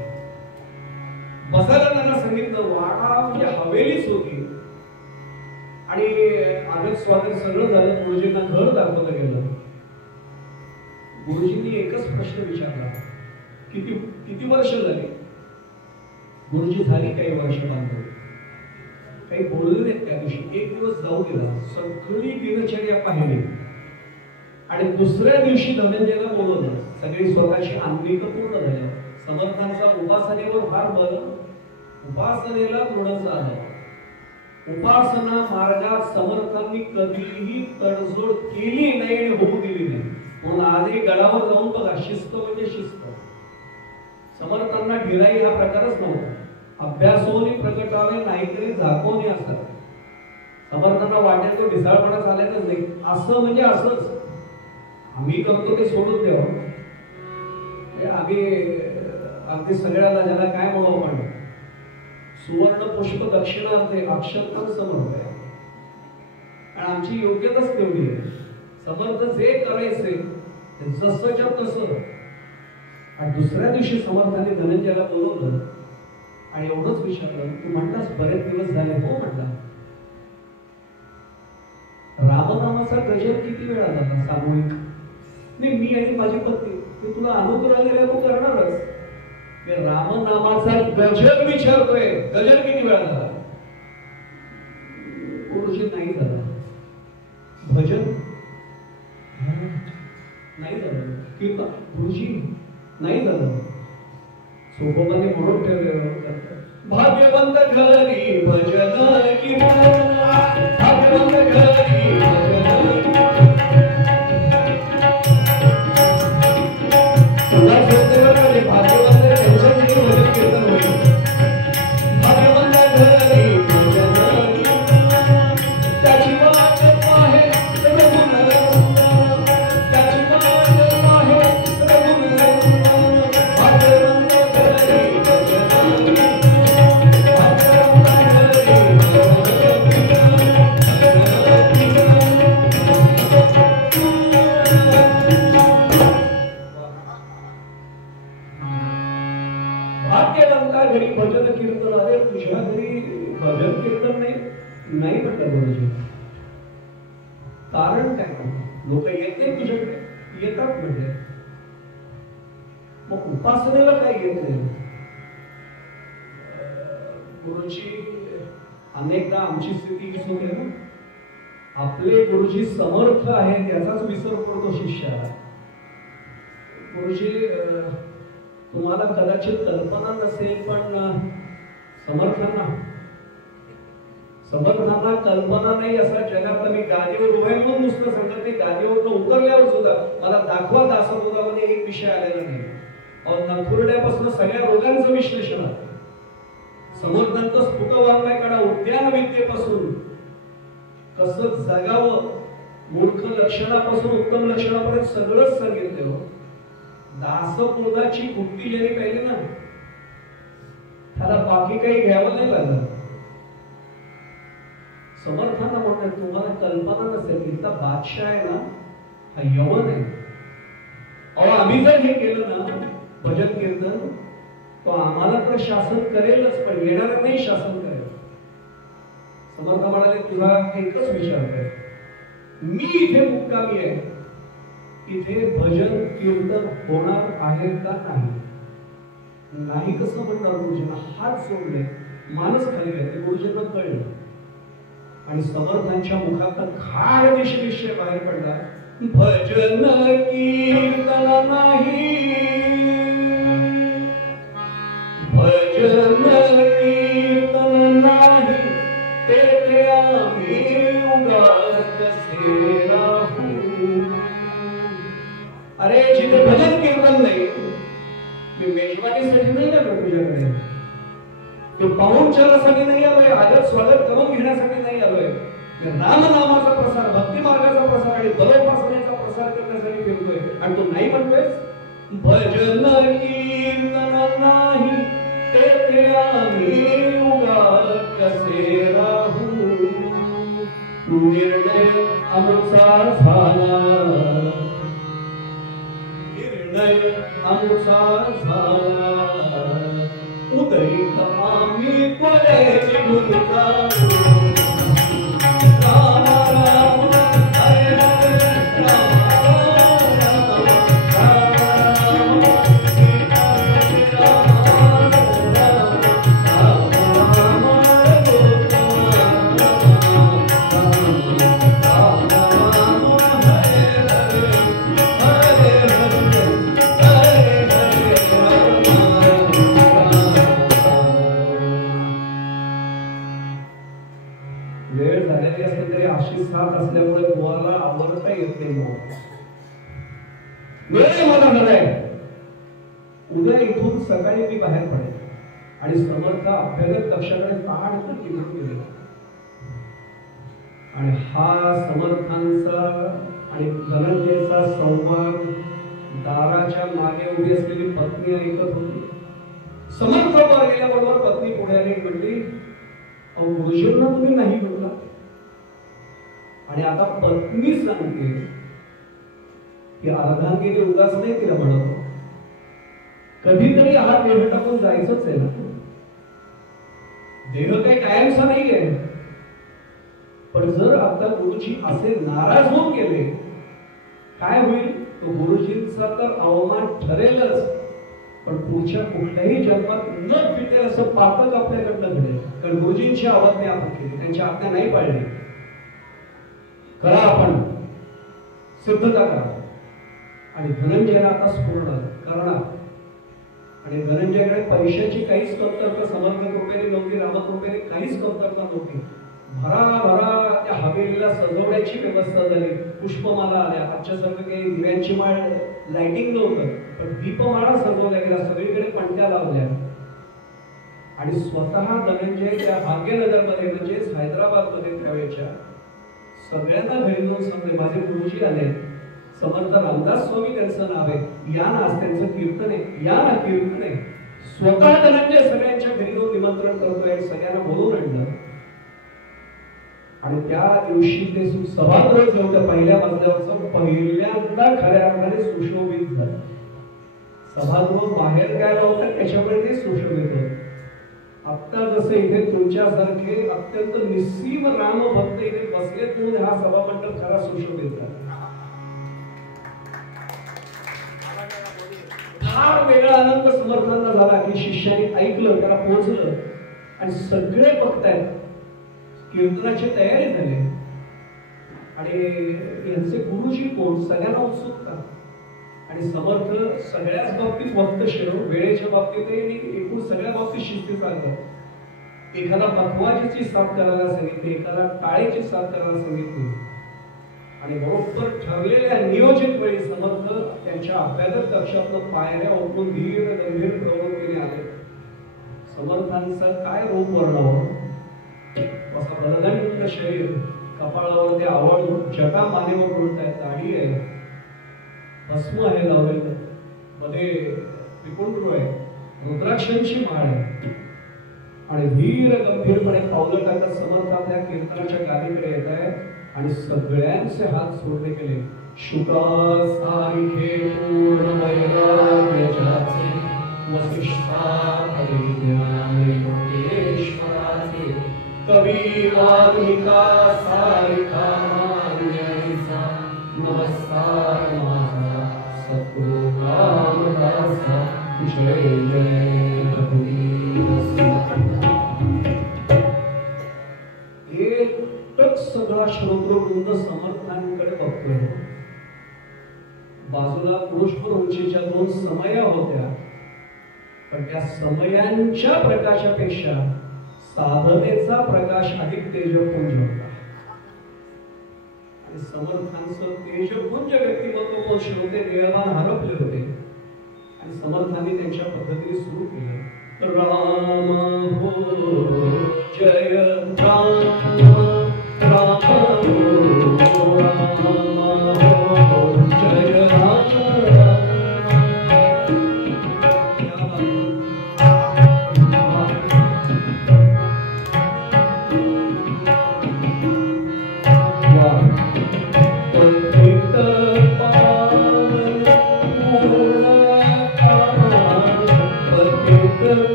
बसायला त्यांना सांगितलं. वाडा म्हणजे हवेलीच होती आणि आदर स्वागत सगळं झालं. गुरुजींना घर दाखवलं गेलं. गुरुजींनी एकच प्रश्न विचारला, किती वर्ष झाली? गुरुजी झाली काही वर्ष बांधून. काही बोलले नाहीत त्या दिवशी. एक दिवस जाऊ गेला, सगळी दिनचर्या पाहिली आणि दुसऱ्या दिवशी धनंजयला बोलवलं. सगळी स्वतःची आंतरिक पूर्ण झाली. समर्थांचा उपासनेवर फार बल, उपासनेला थोडंसं आलं. उपासना मार्गात समर्थांनी कधीही तडजोड केली नाही आणि होऊ दिली नाही. म्हणून आजही गडावर जाऊन बघा, शिस्त म्हणजे शिस्त. समर्थांना ढिलाई हा प्रकारच नव्हता. अभ्यासोनी प्रकटावे नाहीतरी झाकोनी असतात. समर्थांना वाटेल तो ढिसाळपणा चालायचंच नाही. असं म्हणजे असंच, आम्ही करतो ते सोडून द्यावं. आम्ही अगदी सगळ्याला ज्याला काय म्हणू आपण, सुवर्ण पुष्प दक्षिणार्थे अक्षतां समर्थ आहे. आणि आमची योग्यताच तेवढी आहे. समर्थ जे करायचे जसंच्या तसं. आणि दुसऱ्या दिवशी समर्थाने धनंजयला बोलवलं आणि एवढंच विचारलं, तू म्हटलास बरेच दिवस झाले. हो म्हटला. रामनामाचा गजर किती वेळा झाला सामूहिक? नाही, मी आणि माझी पत्नी मी तुला अनुग्रह दिला, तू करणारच. मी रामनामाचा गजर विचारतोय, गजर किती वेळा झाला? गुरुजी नाही झाला. भजन नाही झालं. कीर्तन गुरुजी नाही झालं. सोबोबाने म्हणून ठेवलेलं, भाग्यवंत घरी भजन की भाग्यवंत घरी घरी भजन कीर्तन. अरे तुझ्या घरी भजन कीर्तन नाही म्हटलं गुरुजी. कारण काय? लोक येत नाही तुझ्याकडे, येतात म्हणजे. मग उपासनेला काय येत नाही? गुरुजी अनेकदा आमची स्थिती हीच होते ना, आपले गुरुजी समर्थ आहेत याचाच विसर पडतो शिष्याला. गुरुजी तुम्हाला कदाचित कल्पना नसेल, पण समर्थांना कल्पना नाही असा जगातला मी गादीवर उभे म्हणून नुसतं सांगत नाही, गादीवर उतरल्यावर सुद्धा मला दाखवा दासबोधामध्ये एक विषय आलेला नाही. नखुरड्यापासून सगळ्या रोगांचं विश्लेषण आहे. समर्थांचं स्फुटवाङ्मय काढा, उद्यान विद्येपासून कसं जगावं, मूर्ख लक्षणापासून उत्तम लक्षणापर्यंत सगळंच सांगितलं. दासबोधाची गुप्ती ज्यांनी पाहिली ना, त्याला बाकी काही घ्यावं नाही लागलं. समर्थांना म्हणतात, तुम्हाला कल्पना नसेल, इथला बादशाह आहे ना, हा यवन आहे. अहो आम्ही जर हे केलं ना भजन कीर्तन, तो आम्हाला तर शासन करेलच, पण येणार नाही शासन करेल. समर्थ म्हणाले, तुला एकच विचारतोय, मी इथे मुक्कामी आहे, इथे भजन कीर्तन होणार आहे का नाही? कसं म्हणणार? गुरुजींना हात जोडले, मानस खाली घातले. गुरुजींना कळलं आणि समर्थांच्या मुखात खाड विषय बाहेर पडला, भजन कीर्तन नाही, भजन कीर्तन नाही, तेथे आम्ही उगाच कसे राहू. अरे जिथे भजन कीर्तन नाही, मी मेजवानीसाठी नाही आलो तुझ्याकडे, मी पाहुणचारासाठी नाही आलोय, आदर स्वागत करून घेण्यासाठी नाही आलोय. मी रामनामाचा प्रसार, भक्ती मार्गाचा प्रसार आणि बलोपासनेचा प्रसार करण्यासाठी फिरतोय. आणि तू नाही म्हणतोयस भजन कीर्तन नाही, तेथे आम्ही उगाच कसे राहू. निर्णय आमचा झाला, आमचा झाला, उदयित आम्ही त्वरेची भूमिका. राम राम हरे हरे, राम राम राम सीता राम राम राम वेळ झालेली असते तरी अशी साथ असल्यामुळे तुम्हाला आवडता येत नाही. वेळ मला झालाय, उद्या इथून सकाळी मी बाहेर पडेल आणि समर्थ अभ्यागत कक्षाकडे ताडकन निघून गेले. आणि हा समर्थांचा आणि धनंजयचा संवाद दाराच्या मागे उभी असलेली पत्नी ऐकत होती. समर्थ वर गेल्याबरोबर पत्नी पुढे आली, म्हटली, अहो गुरुजींना तुम्ही नाही म्हटला. आणि आता पत्नी सांगते की अर्धांगिनी उगाच नाही तिला म्हणत, कधीतरी हा देह टाकून जायचंच आहे ना. देह काही कायमचा नाहीये. पण जर आता गुरुजी असे नाराज होऊन गेले, काय होईल? तो गुरुजींचा तर अवमान ठरेलच, पण पुढच्या कुठल्याही जन्मात न फिटेल असं पातक आपल्याकडनं घडेल. कारण गुरुजींची आज्ञा आपण केली, त्यांची आज्ञा नाही पाळली. करा, आपण सिद्धता करा. आणि धनंजयला आता स्फुरण करणार. आणि धनंजयकडे पैशाची काहीच कमतरता समर्थ कृपेने नव्हती, रामकृपेने काहीच कमतरता नव्हती. भरा त्या हवेलीला सजवण्याची व्यवस्था झाली. पुष्पमाला आल्या. आजच्यासारखं काही दिव्यांची माळ लाइटिंग नव्हतं, पण दीपमाळा सजवल्या गेल्या, सगळीकडे पणत्या लावल्या. आणि स्वतः धनंजय त्या भाग्यनगरमध्ये म्हणजेच हैदराबादमध्ये त्यावेळेच्या सगळ्यांना घरी जाऊन सांगले, माझे गुरुजी आले, समर्थ रामदास स्वामी त्यांचं नाव आहे, या ना, आज त्यांचं कीर्तन आहे, या ना कीर्तन आहे. स्वतः धनंजय सगळ्यांच्या घरी जाऊन निमंत्रण करतोय, सगळ्यांना बोलवून आणलं. आणि त्या दिवशी ते सभागृह जे होतं पहिल्या मजल्यावरचं पहिल्यांदा खऱ्या अर्थाने सुशोभित झालं. सभागृह बाहेर काय लावतात त्याच्यामुळे ते सुशोभित होतं. आता जसं इथे तुमच्यासारखे अत्यंत निस्सीम राम भक्त इथे बसले, म्हणून हा सभामंडप खरा सुशोभित झाला. फार वेगळा आनंद समर्थांना झाला की शिष्याने ऐकलं, त्याला पोहोचलं आणि सगळे बघतायत. कीर्तनाची तयारी झाली आणि यांचे गुरुजी कोण सगळ्यांना उत्सुकता. आणि समर्थ सगळ्याच बाबतीत वक्तशीर, वेळेच्या बाबतीत एकूण सगळ्या बाबतीत शिस्ती चालतात. एखादा पखवाजीची साथ करायला सांगितली, एखादा टाळेची साथ करायला सांगितली. आणि बरोबर ठरलेल्या नियोजित वेळी समर्थ त्यांच्या अभ्यागत कक्षातून पायऱ्या उतरून धीर गंभीर प्रवृत्तीने आले. समर्थांचं काय रूप वर्णावं, असा बलदंड शरीर, कपाळावरती आवड, जटा मानेवर उडतायत, दाढी आहे, भस्म आहे लावलेलं, मध्ये त्रिपुंड आहे, रुद्राक्षांची माळ आहे. आणि धीर गंभीरपणे पावलं टाकत समर्थ आपल्या कीर्तनाच्या गादीकडे येत आहे. आणि सगळ्यांचे हात सोडले गेले. शुका सारिखे पूर्ण वैराग्याचे, वसिष्ठापदे ज्ञाने योगेश्वराचे, कवी वाल्मिका सारिखा मान्याचा, नमस्कार माझा सद्गुरु रामदासा, जय जय रघुवीर सिंह. सगळा श्रोतृवृंद समर्थांकडे बघतोय. बाजूला पुरुषभर उंचीच्या 2 समया होत्या, पण त्या समयांच्या प्रकाशापेक्षा साधनेचा प्रकाश अधिक तेजपुंज होता. आणि समर्थांचं तेजपुंज व्यक्तिमत्व श्रोते देवान हरपले होते. आणि समर्थांनी त्यांच्या पद्धतीने सुरू केलं. राम हो जय राम, राम हो जय राम.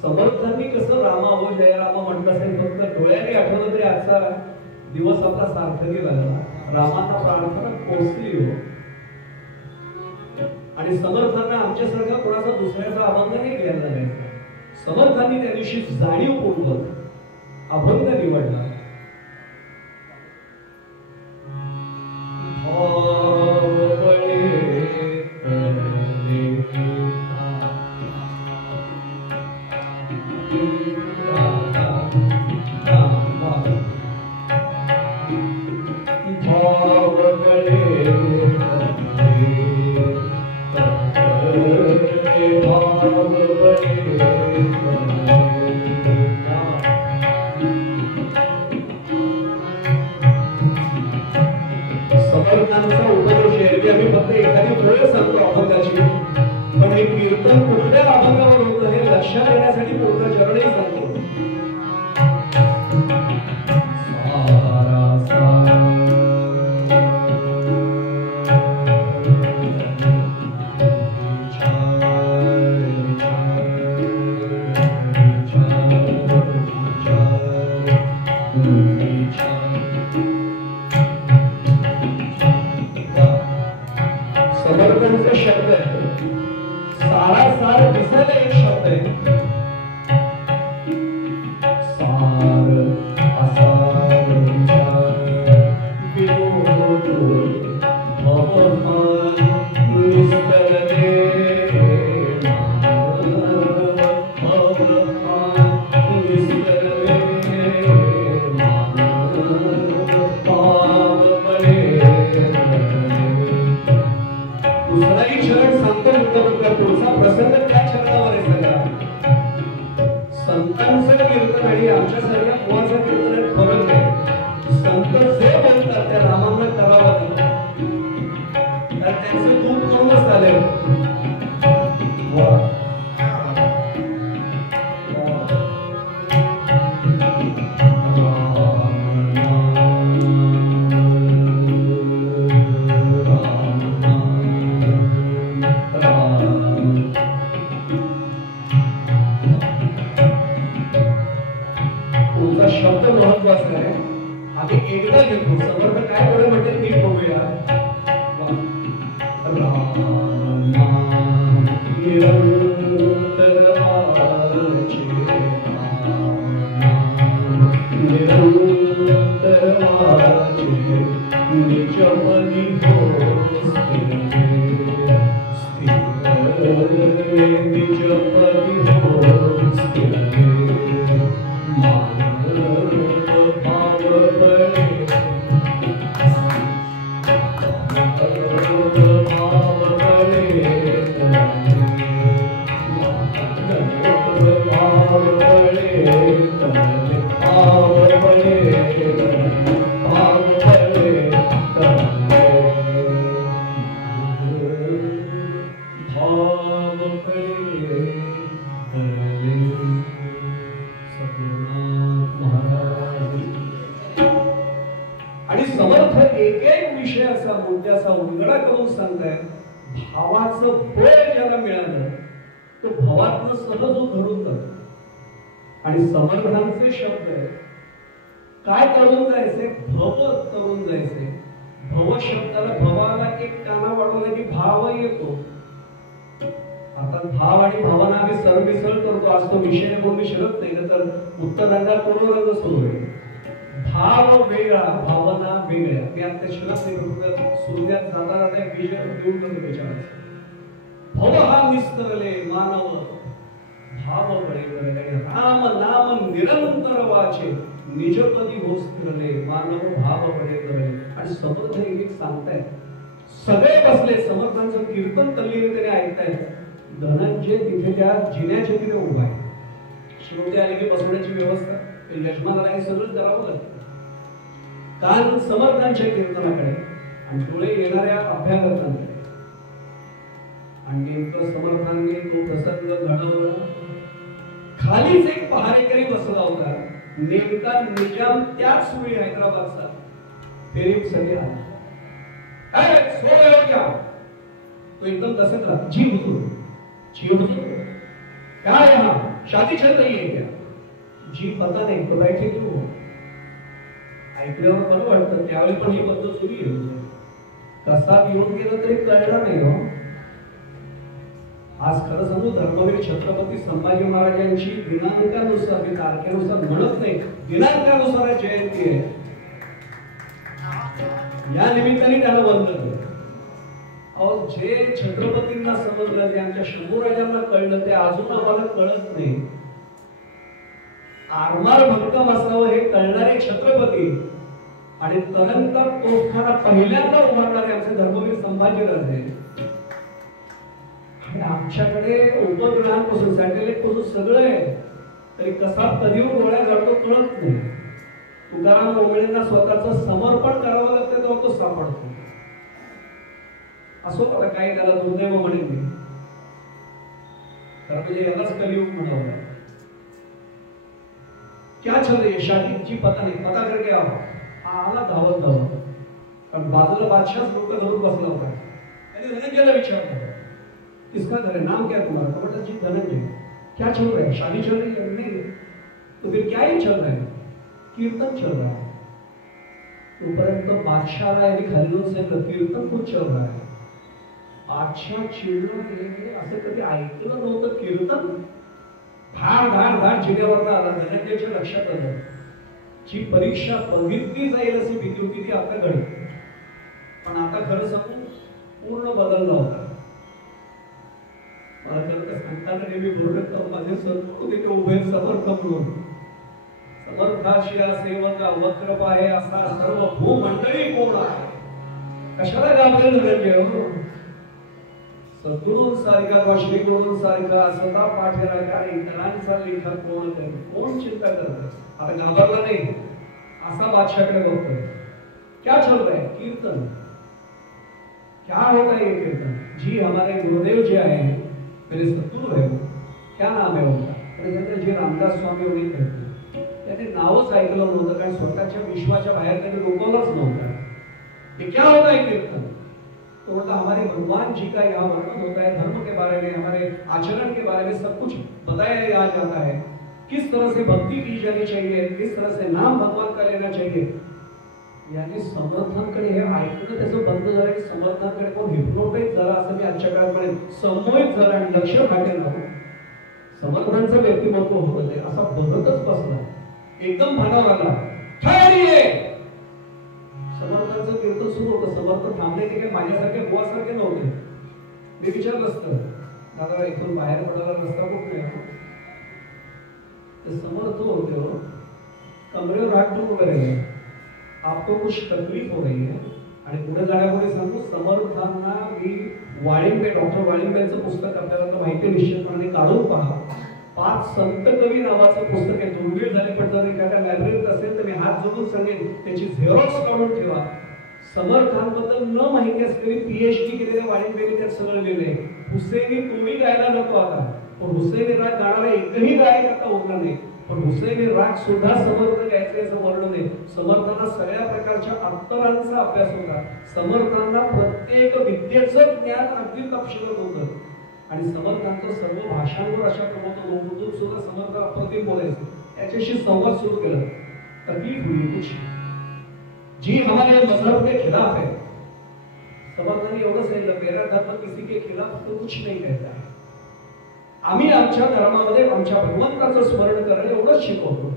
समर्थांनी कसं रामा हो जय रामा म्हटलं असेल, फक्त डोळ्याने आठवलं तरी आजचा दिवस आपला सार्थकी झाला. रामाचा प्रार्थना पोचली हो. आणि समर्थांना आमच्यासारखा कोणाचा दुसऱ्याचा अभंग नाही घ्यायला लागायचा. समर्थांनी त्या दिवशी जाणीवपूर्वक अभंग निवडला. Oh लक्षात येण्यासाठी मोठं चरणही सांगतो. समर्थांचा शब्द आहे, सारासार दिसायला एक शब्द आहे. सार असार विचार विनोद भवमान निस्तरले दुसराही चरण सांगतो मुक्तपुत्र. पुढचा प्रसंग त्या चरणावर आहे सगळा. संतांचं कीर्तन आणि आमच्यासारख्या कुणाचं कीर्तन फरक आहे. संत जे बोलतात त्या रामांना करावं तर त्यांचं दूध करूनच आले. शब्द महत्वाचा आहे. आम्ही एकदा घेतो. समर्थ काय बरं म्हणते नीट बघूया. राम नाम निरंतर वाचे, निरंतर वाचे, निज मनी हो स्थिर, निज पदी हो स्थिर. आणि समर्थ एक एक विषयाचा मुद्द्याचा उलगडा करून सांगताय. भावाचं बळ ज्याला मिळालं तो भावातनं सहज धरून जातो. आणि समर्थांचे शब्द आहे, काय करून जायचे? भव करून जायचे. भव शब्दाला भवाला एक काना वाढवला की भाव येतो. आता भाव आणि भावना आम्ही सरमिसळ करतो. आज तो विषय म्हणून मी शिरत नाही, तर उत्तरांना पूर्वरंग सुरू आहे. भाव वेगळा, भावना वेगळ्या. मी आता शिरत नाही, सूर्यात जाता जाता विजय देऊन करतो त्याच्यावर. भव हा निस्तरले मानव भाव बळे करे, राम नाम निरंतर वाचे, निजपदी हो स्थिरले मानव भाव बळे करे. आणि समर्थ एक सांगताय, सगळे बसले. समर्थांचं कीर्तन तल्लीनतेने ऐकतायत. धनंजय तिथे त्या जिन्याच्या तिथे उभा आहे. श्रोते आले की बसवण्याची व्यवस्था यजमानाला हे सगळं करावं लागतं. कान समर्थांच्या कीर्तनाकडे आणि डोळे येणाऱ्या अभ्यागतांकडे. आणि नेमकं समर्थांनी तो प्रसंग घडवला. खालीच एक पहारेकरी बसला होता. नेमका निजाम त्याच वेळी हैदराबादचा फेरीसाठी आला. तो एकदम तसंच राहा. जी हुजूर, जी हुजूर, क्या यहाँ शादी चल रही है क्या? जी पता नहीं, तो बैठे क्यों? ऐकल्यावर बरं वाटतं. त्यावेळी पण ही पद्धत सुरू आहे. कसा येऊन गेलं तरी कळणार नाही हो. आज खरं सांगू, धर्मवीर छत्रपती संभाजी महाराजांची दिनांकानुसार, मी तारखेनुसार म्हणत नाही, दिनांकानुसार जयंती आहे. या निमित्ताने त्याला वंदन. अहो, जे छत्रपतींना समजलं, जे आमच्या शंभूराजांना कळलं, ते अजून आम्हाला कळत नाही. आरमार भक्कम असावं हे कळणारे छत्रपती आणि तनंतर तोफखाना पहिल्यांदा उभारणारे आमचे धर्मवीर संभाजीराजे. आणि आमच्याकडे उपग्रहांपासून सॅटेलाइट पासून सगळं आहे, तरी कसा कधी डोळ्या घडतो कळत नाही. तुकाराम ओंबळेंना स्वतःचं समर्पण करावं लागतं तेव्हा तो सापडतो. असो मला काही त्याला दुर्दैव म्हणेन मी. खरं म्हणजे यालाच कलियुग म्हणावं. क्या चल रही है शादी जी पता नहीं, पता करके आओ. आला धावत धावत, कारण बाजूला बादशाह लोक धरून बसला होता. त्याने धनंजयला विचारलं, किसका घर है, नाम क्या है तुम्हारा? तो बोला जी धनंजय. क्या चल रहा है, शादी चल रही है? नहीं. तो फिर क्या ही चल रहा है? कीर्तन चल रहा है. तोपर्यंत बादशाहला यांनी खाली सांगितलं कीर्तन खूप चल रहा है. बादशाह चिडला, हे असं कधी ऐकलं नव्हतं कीर्तन. धाड धाड धाड जिल्ह्यावर आला. धनंजयच्या लक्षात आलं जी परीक्षा बघितली जाईल अशी भीती होती ती आता घडली. पण आता खरं सांगू पूर्ण बदलला होता. मला खरं सांगताना नेहमी बोलत माझे सद्गुरू तिथे उभे समर्थ म्हणून. समर्थाशिया सेवका वक्र पाहे असा सर्व भूमंडळी कोण आहे. कशाला घाबरेल धनंजय? सद्गुरूंसारखा वा श्रीगुरूंसारखा स्वतः पाठीराखा इतरांचा लेखा कोण करेल, कोण चिंता करत? आता घाबरला नाही असा बादशाहकडे बघतोय. क्या चल रहा है? कीर्तन. क्या होता है ये कीर्तन? जी हमारे गुरुदेव जी आए हैं, मेरे सद्गुरु है. क्या नाम है उनका? जी रामदास स्वामी वगैरे करते. त्याने नावच ऐकलं नव्हतं कारण स्वतःच्या विश्वाच्या बाहेर त्यांनी रोकवलंच नव्हतं. ये क्या होता है कीर्तन? तो बोलता हमारे भगवान जी का यहाँ वर्णन होता है, धर्म के बारे में, हमारे आचरण के बारे में सब कुछ बताया जाता है. किस तरह से भक्ति की जानी चाहिए, किस तरह से नाम भगवान का लेना चाहिए. याने समर्थांकडे हे ऐकणं त्याचं बंद झालं की समर्थांकडे कोण हिप्नोटाईज झाला असं मी आजच्या काळामध्ये संमोहित झाला आणि लक्ष घाटेल ना. समर्थांचं व्यक्तिमत्व होतं ते असा बघतच बसला. एकदम भानावर आला. ठहरिये. समर्थांचं कीर्तन सुरू होतं. समर्थ थांबले की काय माझ्यासारखे बुवासारखे नव्हते. मी विचारलं असतं दादा इथून बाहेर पडायला रस्ता कुठे आहे? ते समर्थ होते. कमरेवर हात ठेवून उभे राहिले. आपको कुछ तकलीफ हो रही है. आणि पुढे जाण्यापुढे सांगू समर्थांना मी वाळिंबे डॉक्टर वाळिंबेंचं पुस्तक आपल्याला तर माहिती निश्चितपणे काढून पहा. 5 संत कवी नावाचं पुस्तक आहे. दुर्मिळ झाले पण जर एखाद्या लायब्ररीत असेल तर मी हात जोडून सांगेन त्याची झेरॉक्स काढून ठेवा. समर्थांबद्दल न माहिती असलेली पीएचडी केलेल्या वाळिंबेने त्यात सगळं लिहिलंय. हुसेनी तुम्ही गायला नको आता, पण हुसेनी राग गाणारा एकही गायक आता उरला नाही. पण हुसेनी राग सुद्धा समर्थ गायचे असं वर्णन आहे. समर्थांना सगळ्या प्रकारच्या अत्तरांचा अभ्यास होता. समर्थांना प्रत्येक विद्येचं ज्ञान अगदी तपशीलवार होतं. आणि समर्थांचं सर्व भाषांवर अशा प्रमाणात उर्दूत सुद्धा समर्थ अप्रतिम बोलायचे. त्याच्याशी संवाद सुरू केला. तकलीफ हुई कुछ जी हमारे मजहब के खिलाफ है. समर्थांनी एवढं सांगितलं मेरा धर्म किसी के खिलाफ तो कुछ नहीं कहता है. आम्ही आमच्या धर्मामध्ये आमच्या भगवंताचं स्मरण करणं एवढंच शिकवतो.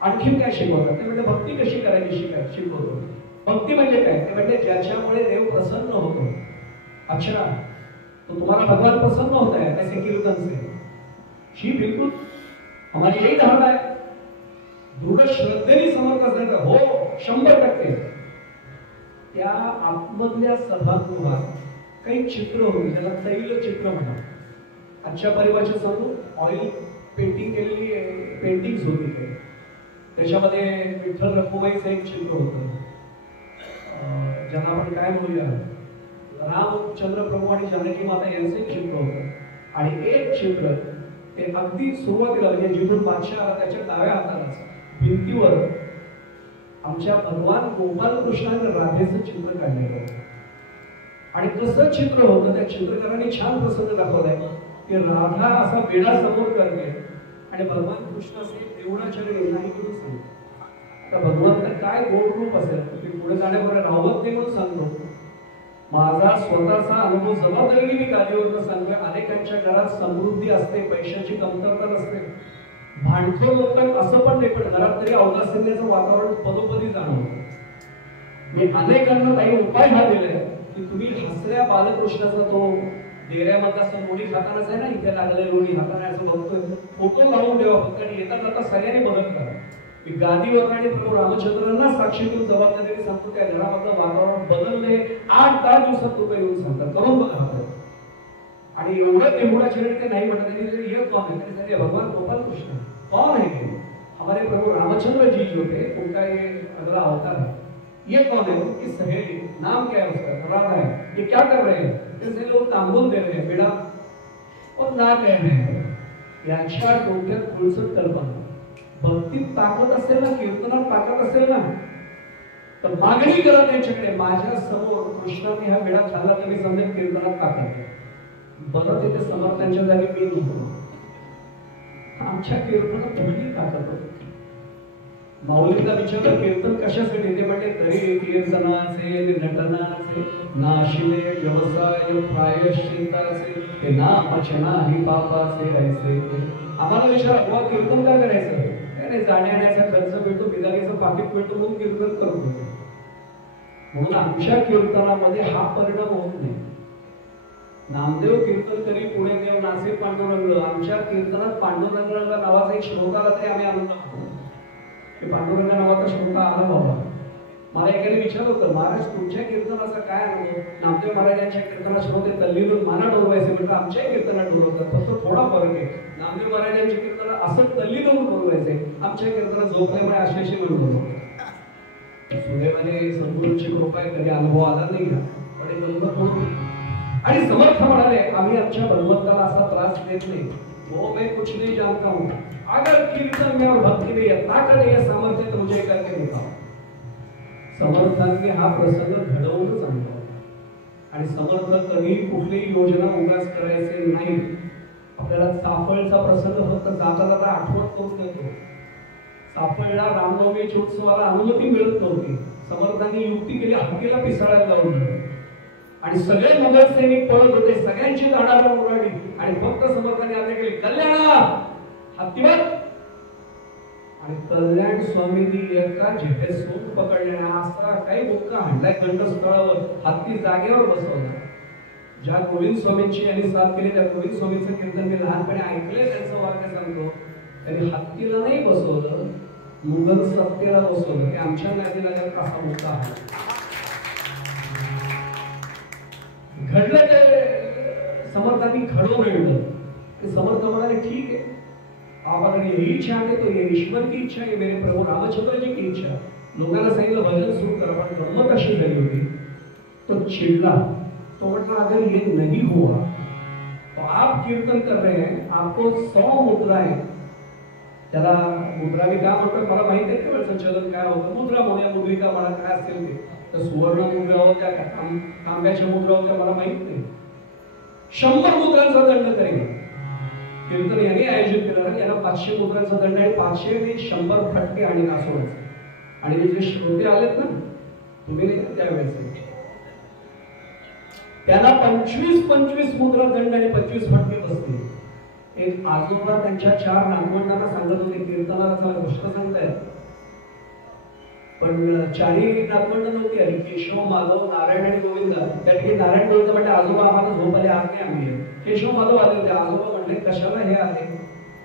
आणखीन काय शिकवतात ते म्हणजे भक्ती कशी करायची शिकवतो. भक्ती म्हणजे काय ते म्हणजे ज्याच्यामुळे देव प्रसन्न होतो. अच्छा तो तुम्हाला भगवान प्रसन्न होता है ऐसे कीर्तन से? जी बिल्कुल हमारी यही धारणा है. दृढ श्रद्धेने समर्थ असण्याचं हो 100%. त्या आतमधल्या सभागृहात काही चित्र होती त्याला तैल चित्र म्हणतात. आजच्या परिभाषेत सांगू ऑइल पेंटिंग केलेली पेंटिंग्स होती काही. त्याच्यामध्ये विठ्ठल रखुमाईचं एक चित्र होतं. ज्यांना आपण काय बोलूया रामचंद्र प्रभू आणि जानकी माता यांचं एक चित्र होतं. आणि एक चित्र ते अगदी सुरुवातीला म्हणजे जिथून बादशाह आला त्याच्या डाव्या हातालाच भिंतीवर आमच्या भगवान गोपाल कृष्णाने राधेचं चित्र काढलेलं होतं. आणि कसं चित्र होतं त्या चित्रकाराने छान प्रसंग दाखवलाय की राधा असा वेडा समोर करते आणि भगवान कृष्ण असे देवळाचरण नाही करून सांगतो. आता भगवान काय गोड रूप असेल ते पुढे जाण्यापूर्वी रावत नाही म्हणून सांगतो. माझा स्वतःचा अनुभव जबाबदारीने मी गादीवरून सांगतोय. अनेकांच्या घरात समृद्धी असते, पैशाची कमतरता नसते. भांडखोर लोकांना असं पण नाही पण घरात तरी औदासिन्याचं वातावरण पदोपदी जाणवतं. मी अनेकांना काही उपाय हा दिलाय की तुम्ही हसऱ्या बालकृष्णाचा तो डेऱ्यामधला असं लोणी खातानाच आहे ना इथे लागलेलं लोणी हाताने असं बघतोय फोटो लावून ठेवा फक्त. आणि येता जाता सगळ्यांनी बघत करा. मी गादीवर आणि प्रभू रामचंद्रांना साक्षी देऊन जबाबदारीने सांगतो त्या घरामधलं वातावरण बदलले. 8-10 दिवसात लोक येऊन सांगतात करून बघा. आणि एवढं तेवढाचरण ते नहीं म्हणत नहीं ये कौन है? कहते भगवान गोपाल कृष्ण. कौन है ये? हमारे प्रभु रामचंद्र जी जो थे उनका ये अगला अवतार है. ये कौन है? उनकी सहेली. नाम क्या है उसका? राधा है. ये क्या कर रहे हैं? जैसे लोग तांबूल दे रहे हैं बेड़ा और ना कहणे याच्या डोक्यात खुळसट कल्पना. भक्तीत ताकद असेल ना, कीर्तनात ताकद असेल ना, तर मागणी करत त्यांच्याकडे माझ्या समोर कृष्णाने हा वेळा खाल्ला तर मी समजेल कीर्तनात ताकद. बरं तिथे समर्थांच्या जागी मी नको. आमच्या कीर्तनात कुठली ताकद होती. माऊलीला विचारलं कीर्तन कशासाठी, ते म्हणजे तरी कीर्तनाचे नटनाचे नाशिले व्यवसाय प्रायश्चित्ताचे ते नामाचे नाही पापाचे ऐसे. आम्हाला विचारा बुवा कीर्तन काय करायचं, नाही जाण्याचा खर्च मिळतो, बिदारीचं पाकिट मिळतो म्हणून कीर्तन करतो. म्हणून आमच्या कीर्तनामध्ये हा परिणाम होत नाही. नामदेव कीर्तन करी पुणे देव नासे पांडुरंग, आमच्या कीर्तनात पांडुरंग नावाचा एक श्लोक आला तरी आम्ही आनंद होतो. पांडुरंग नावाचा श्लोक आला बाबा. मला एकाने विचारलं होतं महाराज तुमच्या कीर्तनाचा काय अनुभव. नामदेव महाराजांच्या कीर्तनात श्रोते तल्लीन माना डोलवायचे, म्हणजे आमच्या कीर्तनात डोलवतात, फक्त थोडा फरक आहे. नामदेव महाराजांच्या कीर्तनात असं तल्लीन होऊन बोलवायचे, आमच्या कीर्तनात झोपल्यामुळे अशी म्हणून बोलवतो. सुदैवाने सद्गुरूंची कृपा आहे, कधी अनुभव आला नाही का, पण एक गंमत होती. आणि समर्थ म्हणाले आम्ही आमच्या भगवंताला असा त्रास देत नाही. वो मैं कुछ नहीं जानता हूँ, अगर कीर्तन में और भक्ति में यह ताकत है सामर्थ्य तो मुझे करके दिखाओ. समर्थांनी हा प्रसंग घडवूनच आणला. आणि समर्थ कधी कुठलीही योजना उगाच करायचे नाही. आपल्याला चाफळचा प्रसंग फक्त जाता जाता आठवण करून देतो. चाफळला रामनवमीच्या उत्सवाला अनुमती मिळत नव्हती. समर्थांनी युक्ती केली, हत्तीला पिसाळायला लावलं आणि सगळे मुघल सैनिक पळत होते, सगळ्यांची दाढा उडाली आणि फक्त समर्थांनी आज्ञा केली कल्याणा हत्तीवर. आणि कल्याण स्वामींनी एका झेपेत सोंग पकडल्याने असा काही मुक्का हाणलाय कंठस्थळावर, हत्ती जागेवर बसवला. ज्या गोविंद स्वामींची यांनी साथ केली त्या गोविंद स्वामींचं कीर्तन मी लहानपणी ऐकले. त्यांचं वाक्य सांगतो, त्यांनी हत्तीला नाही बसवलं, मुघल सत्तेला बसवलं. ते आमच्या नादीला असा मुक्का हाणला. घडलं ते समर्थांनी घडवून आणलं. ते समर्थ म्हणाले ठीक है, आप अगर यही चाहते तो ये ईश्वर की इच्छा है, मेरे प्रभु रामचंद्र जी की इच्छा. लोकांना सांगितलं भजन सुरू करा, पण गंमत अशी झाली होती तो चिडला. तो म्हटला अगर ये नहीं हुआ तो आप कीर्तन कर रहे हैं, आपको 100 मुद्राएं. त्याला मुद्रा मी काय म्हणतो मला माहिती आहे तेवढं संचालन काय होतं. मुद्रा म्हणूया मुद्रिका म्हणा काय असेल ते, तर सुवर्ण मुद्रा होत्या का तांब्याच्या मुद्रा होत्या मला माहित नाही. 100 मुद्रांचा दंड करेल कीर्तन यांनी आयोजित केलं. यांना 500 मुद्रांचा दंड आहे. 500 ने 100 फटके आणि नाचवायचे. आणि जे श्रोते आलेत ना तुम्ही नाही त्यावेळेस त्यांना 25 मुद्रा दंड आणि 25 फटके बसले. एक आजोबा त्यांच्या 4 नातवंडांना सांगत होते कीर्तनाचा गोष्ट सांगतायत, पण 4ही नातवंड नव्हती आणि केशव माधव नारायण आणि गोविंदा. त्या ठिकाणी नारायण गोविंद म्हणजे आजोबा आम्हाला झोप आले आज नाही आम्ही. केशव माधव आले होते. आजोबा म्हणले कशाला हे आले,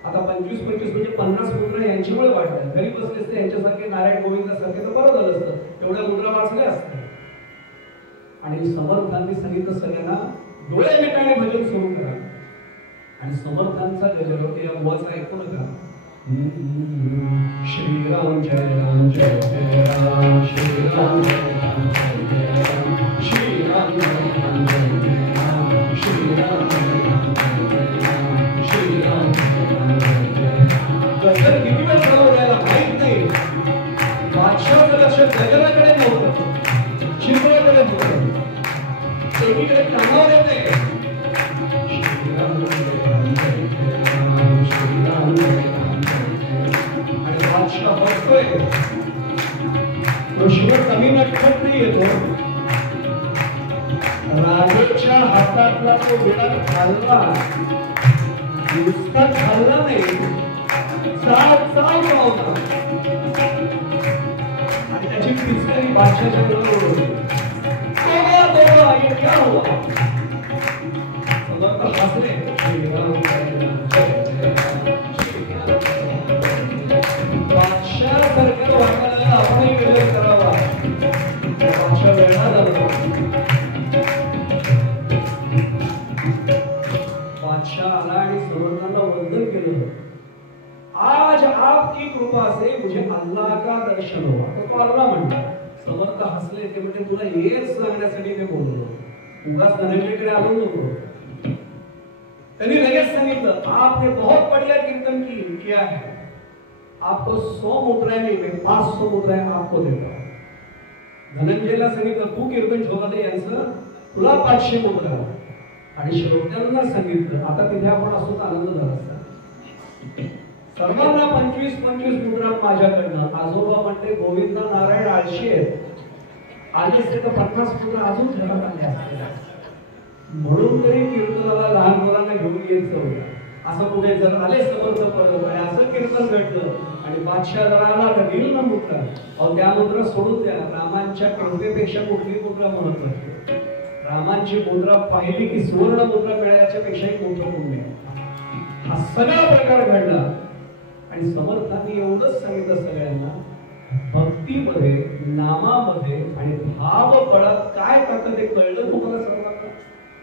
आता 25 म्हणजे 50 मुद्रा यांच्यामुळे वाटतात. घरी बसले असते यांच्यासारखे नारायण गोविंदासारखे तर बरं झालं असतं, एवढ्या मुद्रा वाचल्या असत्या. आणि समर्थांनी सांगितलं सगळ्यांना डोळे मिटाने भजन सुरू करा. आणि समर्थांचा गजर या बुवाचा ऐकू नका. श्रीराम जय राम जय जय राम, श्रीराम जय राम जय जय राम, श्रीराम जय राम जय जय राम, श्रीराम जय राम जय जय राम, श्रीराम जय राम जय जय राम. गजर किती वेळ चालवण्याला माहित नाही. बादशाहाचं लक्ष गजराकडे नव्हतं, शिरवळकडे होतं. एकीकडे कामावर येते श्रीराम जय राम जय जय राम, श्रीराम जय राम जय जय राम. आणि बादशाह बघतोय तो शिव कमी नटखट नाही येतो. राजाच्या हातातला तो विडा खाल्ला, नुसता खाल्ला नाही, चाव लावला आणि त्याची पिचकारी बादशाच्या बरोबर होती. ये क्या हुआ? समर्थ हंसले. बादशाह सरकार वाटायला आपणही विरोध करावा. बादशाह वेळा झाला. बादशाह आला आणि समर्थांना वंदन केलं. आज आपकी कृपा से मुझे अल्लाह का दर्शन हुआ. तो अल्लाह म्हणला. समर्थ हसले. ते म्हणजे तुला हेच सांगण्यासाठी मी बोललो, उगाच धनंजयकडे आलो नको. त्यांनी लगेच सांगितलं, आपने बहुत बढ़िया कीर्तन किया है, आपको 100 मुद्राएं नहीं, मैं 500 मुद्राएं आपको देता हूं. धनंजयला सांगितलं, तू कीर्तन ठेवला नाही यांचं, तुला 500 मुद्रा. आणि श्रोत्यांना सांगितलं, आता तिथे आपण असतो आनंद झाला असता. सर्वांना 25-25 मुद्रा माझ्याकडनं. आजोबा म्हणते, गोविंद नारायण आळशी आहेत, आले असते तर 50 मुद्रा अजून घरात आल्या असत्या. म्हणून तरी कीर्तनाला लहान मुलांना घेऊन येत जाऊया. असं कुठे जर आले समर्थ पडलं आणि असं कीर्तन घडलं आणि बादशाह जर आला तर दिल ना मुद्रा, अहो त्या मुद्रा सोडून द्या. रामांच्या कृपेपेक्षा कुठली मुद्रा महत्वाची? रामांची मुद्रा पाहिली की सुवर्ण मुद्रा मिळाल्याच्या पेक्षाही मोठं पुण्य. हा सगळा प्रकार घडला आणि समर्थांनी एवढंच सांगितलं सगळ्यांना, भक्तीमध्ये, नामामध्ये आणि भावबळात काय ताकद आहे कळलं तुम्हाला सर्वांना.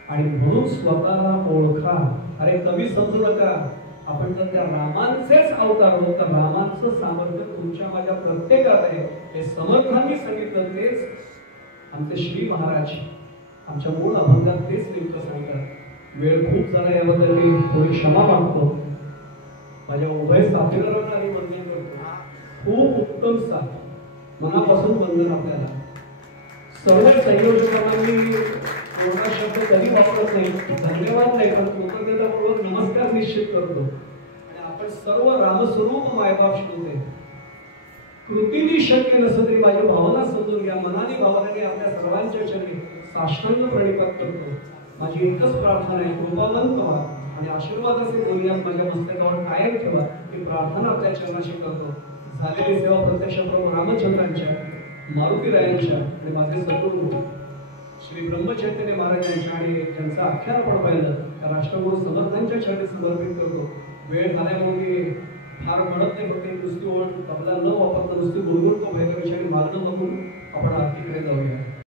आणि म्हणून स्वतःला ओळखा. अरे कमी समजू नका, आपण जर त्या रामांचेच अवतार आहोत तर रामांचं सामर्थ्य तुमच्या माझ्या प्रत्येकात आहे. हे समर्थांनी सांगितलं, तेच आमचे श्री महाराज आमच्या मूळ अभंगात तेच नेमकं सांगतात. वेळ खूप झाला याबद्दल मी थोडी क्षमा मागतो. माझ्या उभय साथीदारांना आणि वंदन करतो. खूप उत्तम साथ, मनापासून वंदन आपल्याला. सर्व संयोजकांना मी कोणता शब्द कधी वापरत नाही, धन्यवाद नाही, पण कृतज्ञतापूर्वक नमस्कार निश्चित करतो. आणि आपण सर्व रामस्वरूप मायबाप श्रोते, कृतीने शक्य नसलं तरी माझी भावना समजून घ्या. मनाने भावनाने आपल्या सर्वांच्या चरणी साष्टांग प्रणिपात करतो. माझी एकच प्रार्थना आहे, कृपावंत व्हा आणि आशीर्वादाचे बोलण्यात माझ्या मस्तकावर कायम ठेवा ही प्रार्थना आपल्या चरणाशी करतो. झालेली सेवा प्रत्यक्ष प्रभू रामचंद्रांच्या, मारुतीरायांच्या आणि माझे सद्गुरू श्री ब्रह्मचैतन्य महाराजांच्या आणि ज्यांचा आख्यान पण पाहिलं त्या राष्ट्रगुरू समर्थांच्या चरणी समर्पित करतो. वेळ झाल्यामुळे फार म्हणत नाही, फक्त नुसती ओळ तबला न वापरता नुसती गुणगुणतो भैरवीच्या आणि मागणं बघून आपण आरतीकडे जाऊया.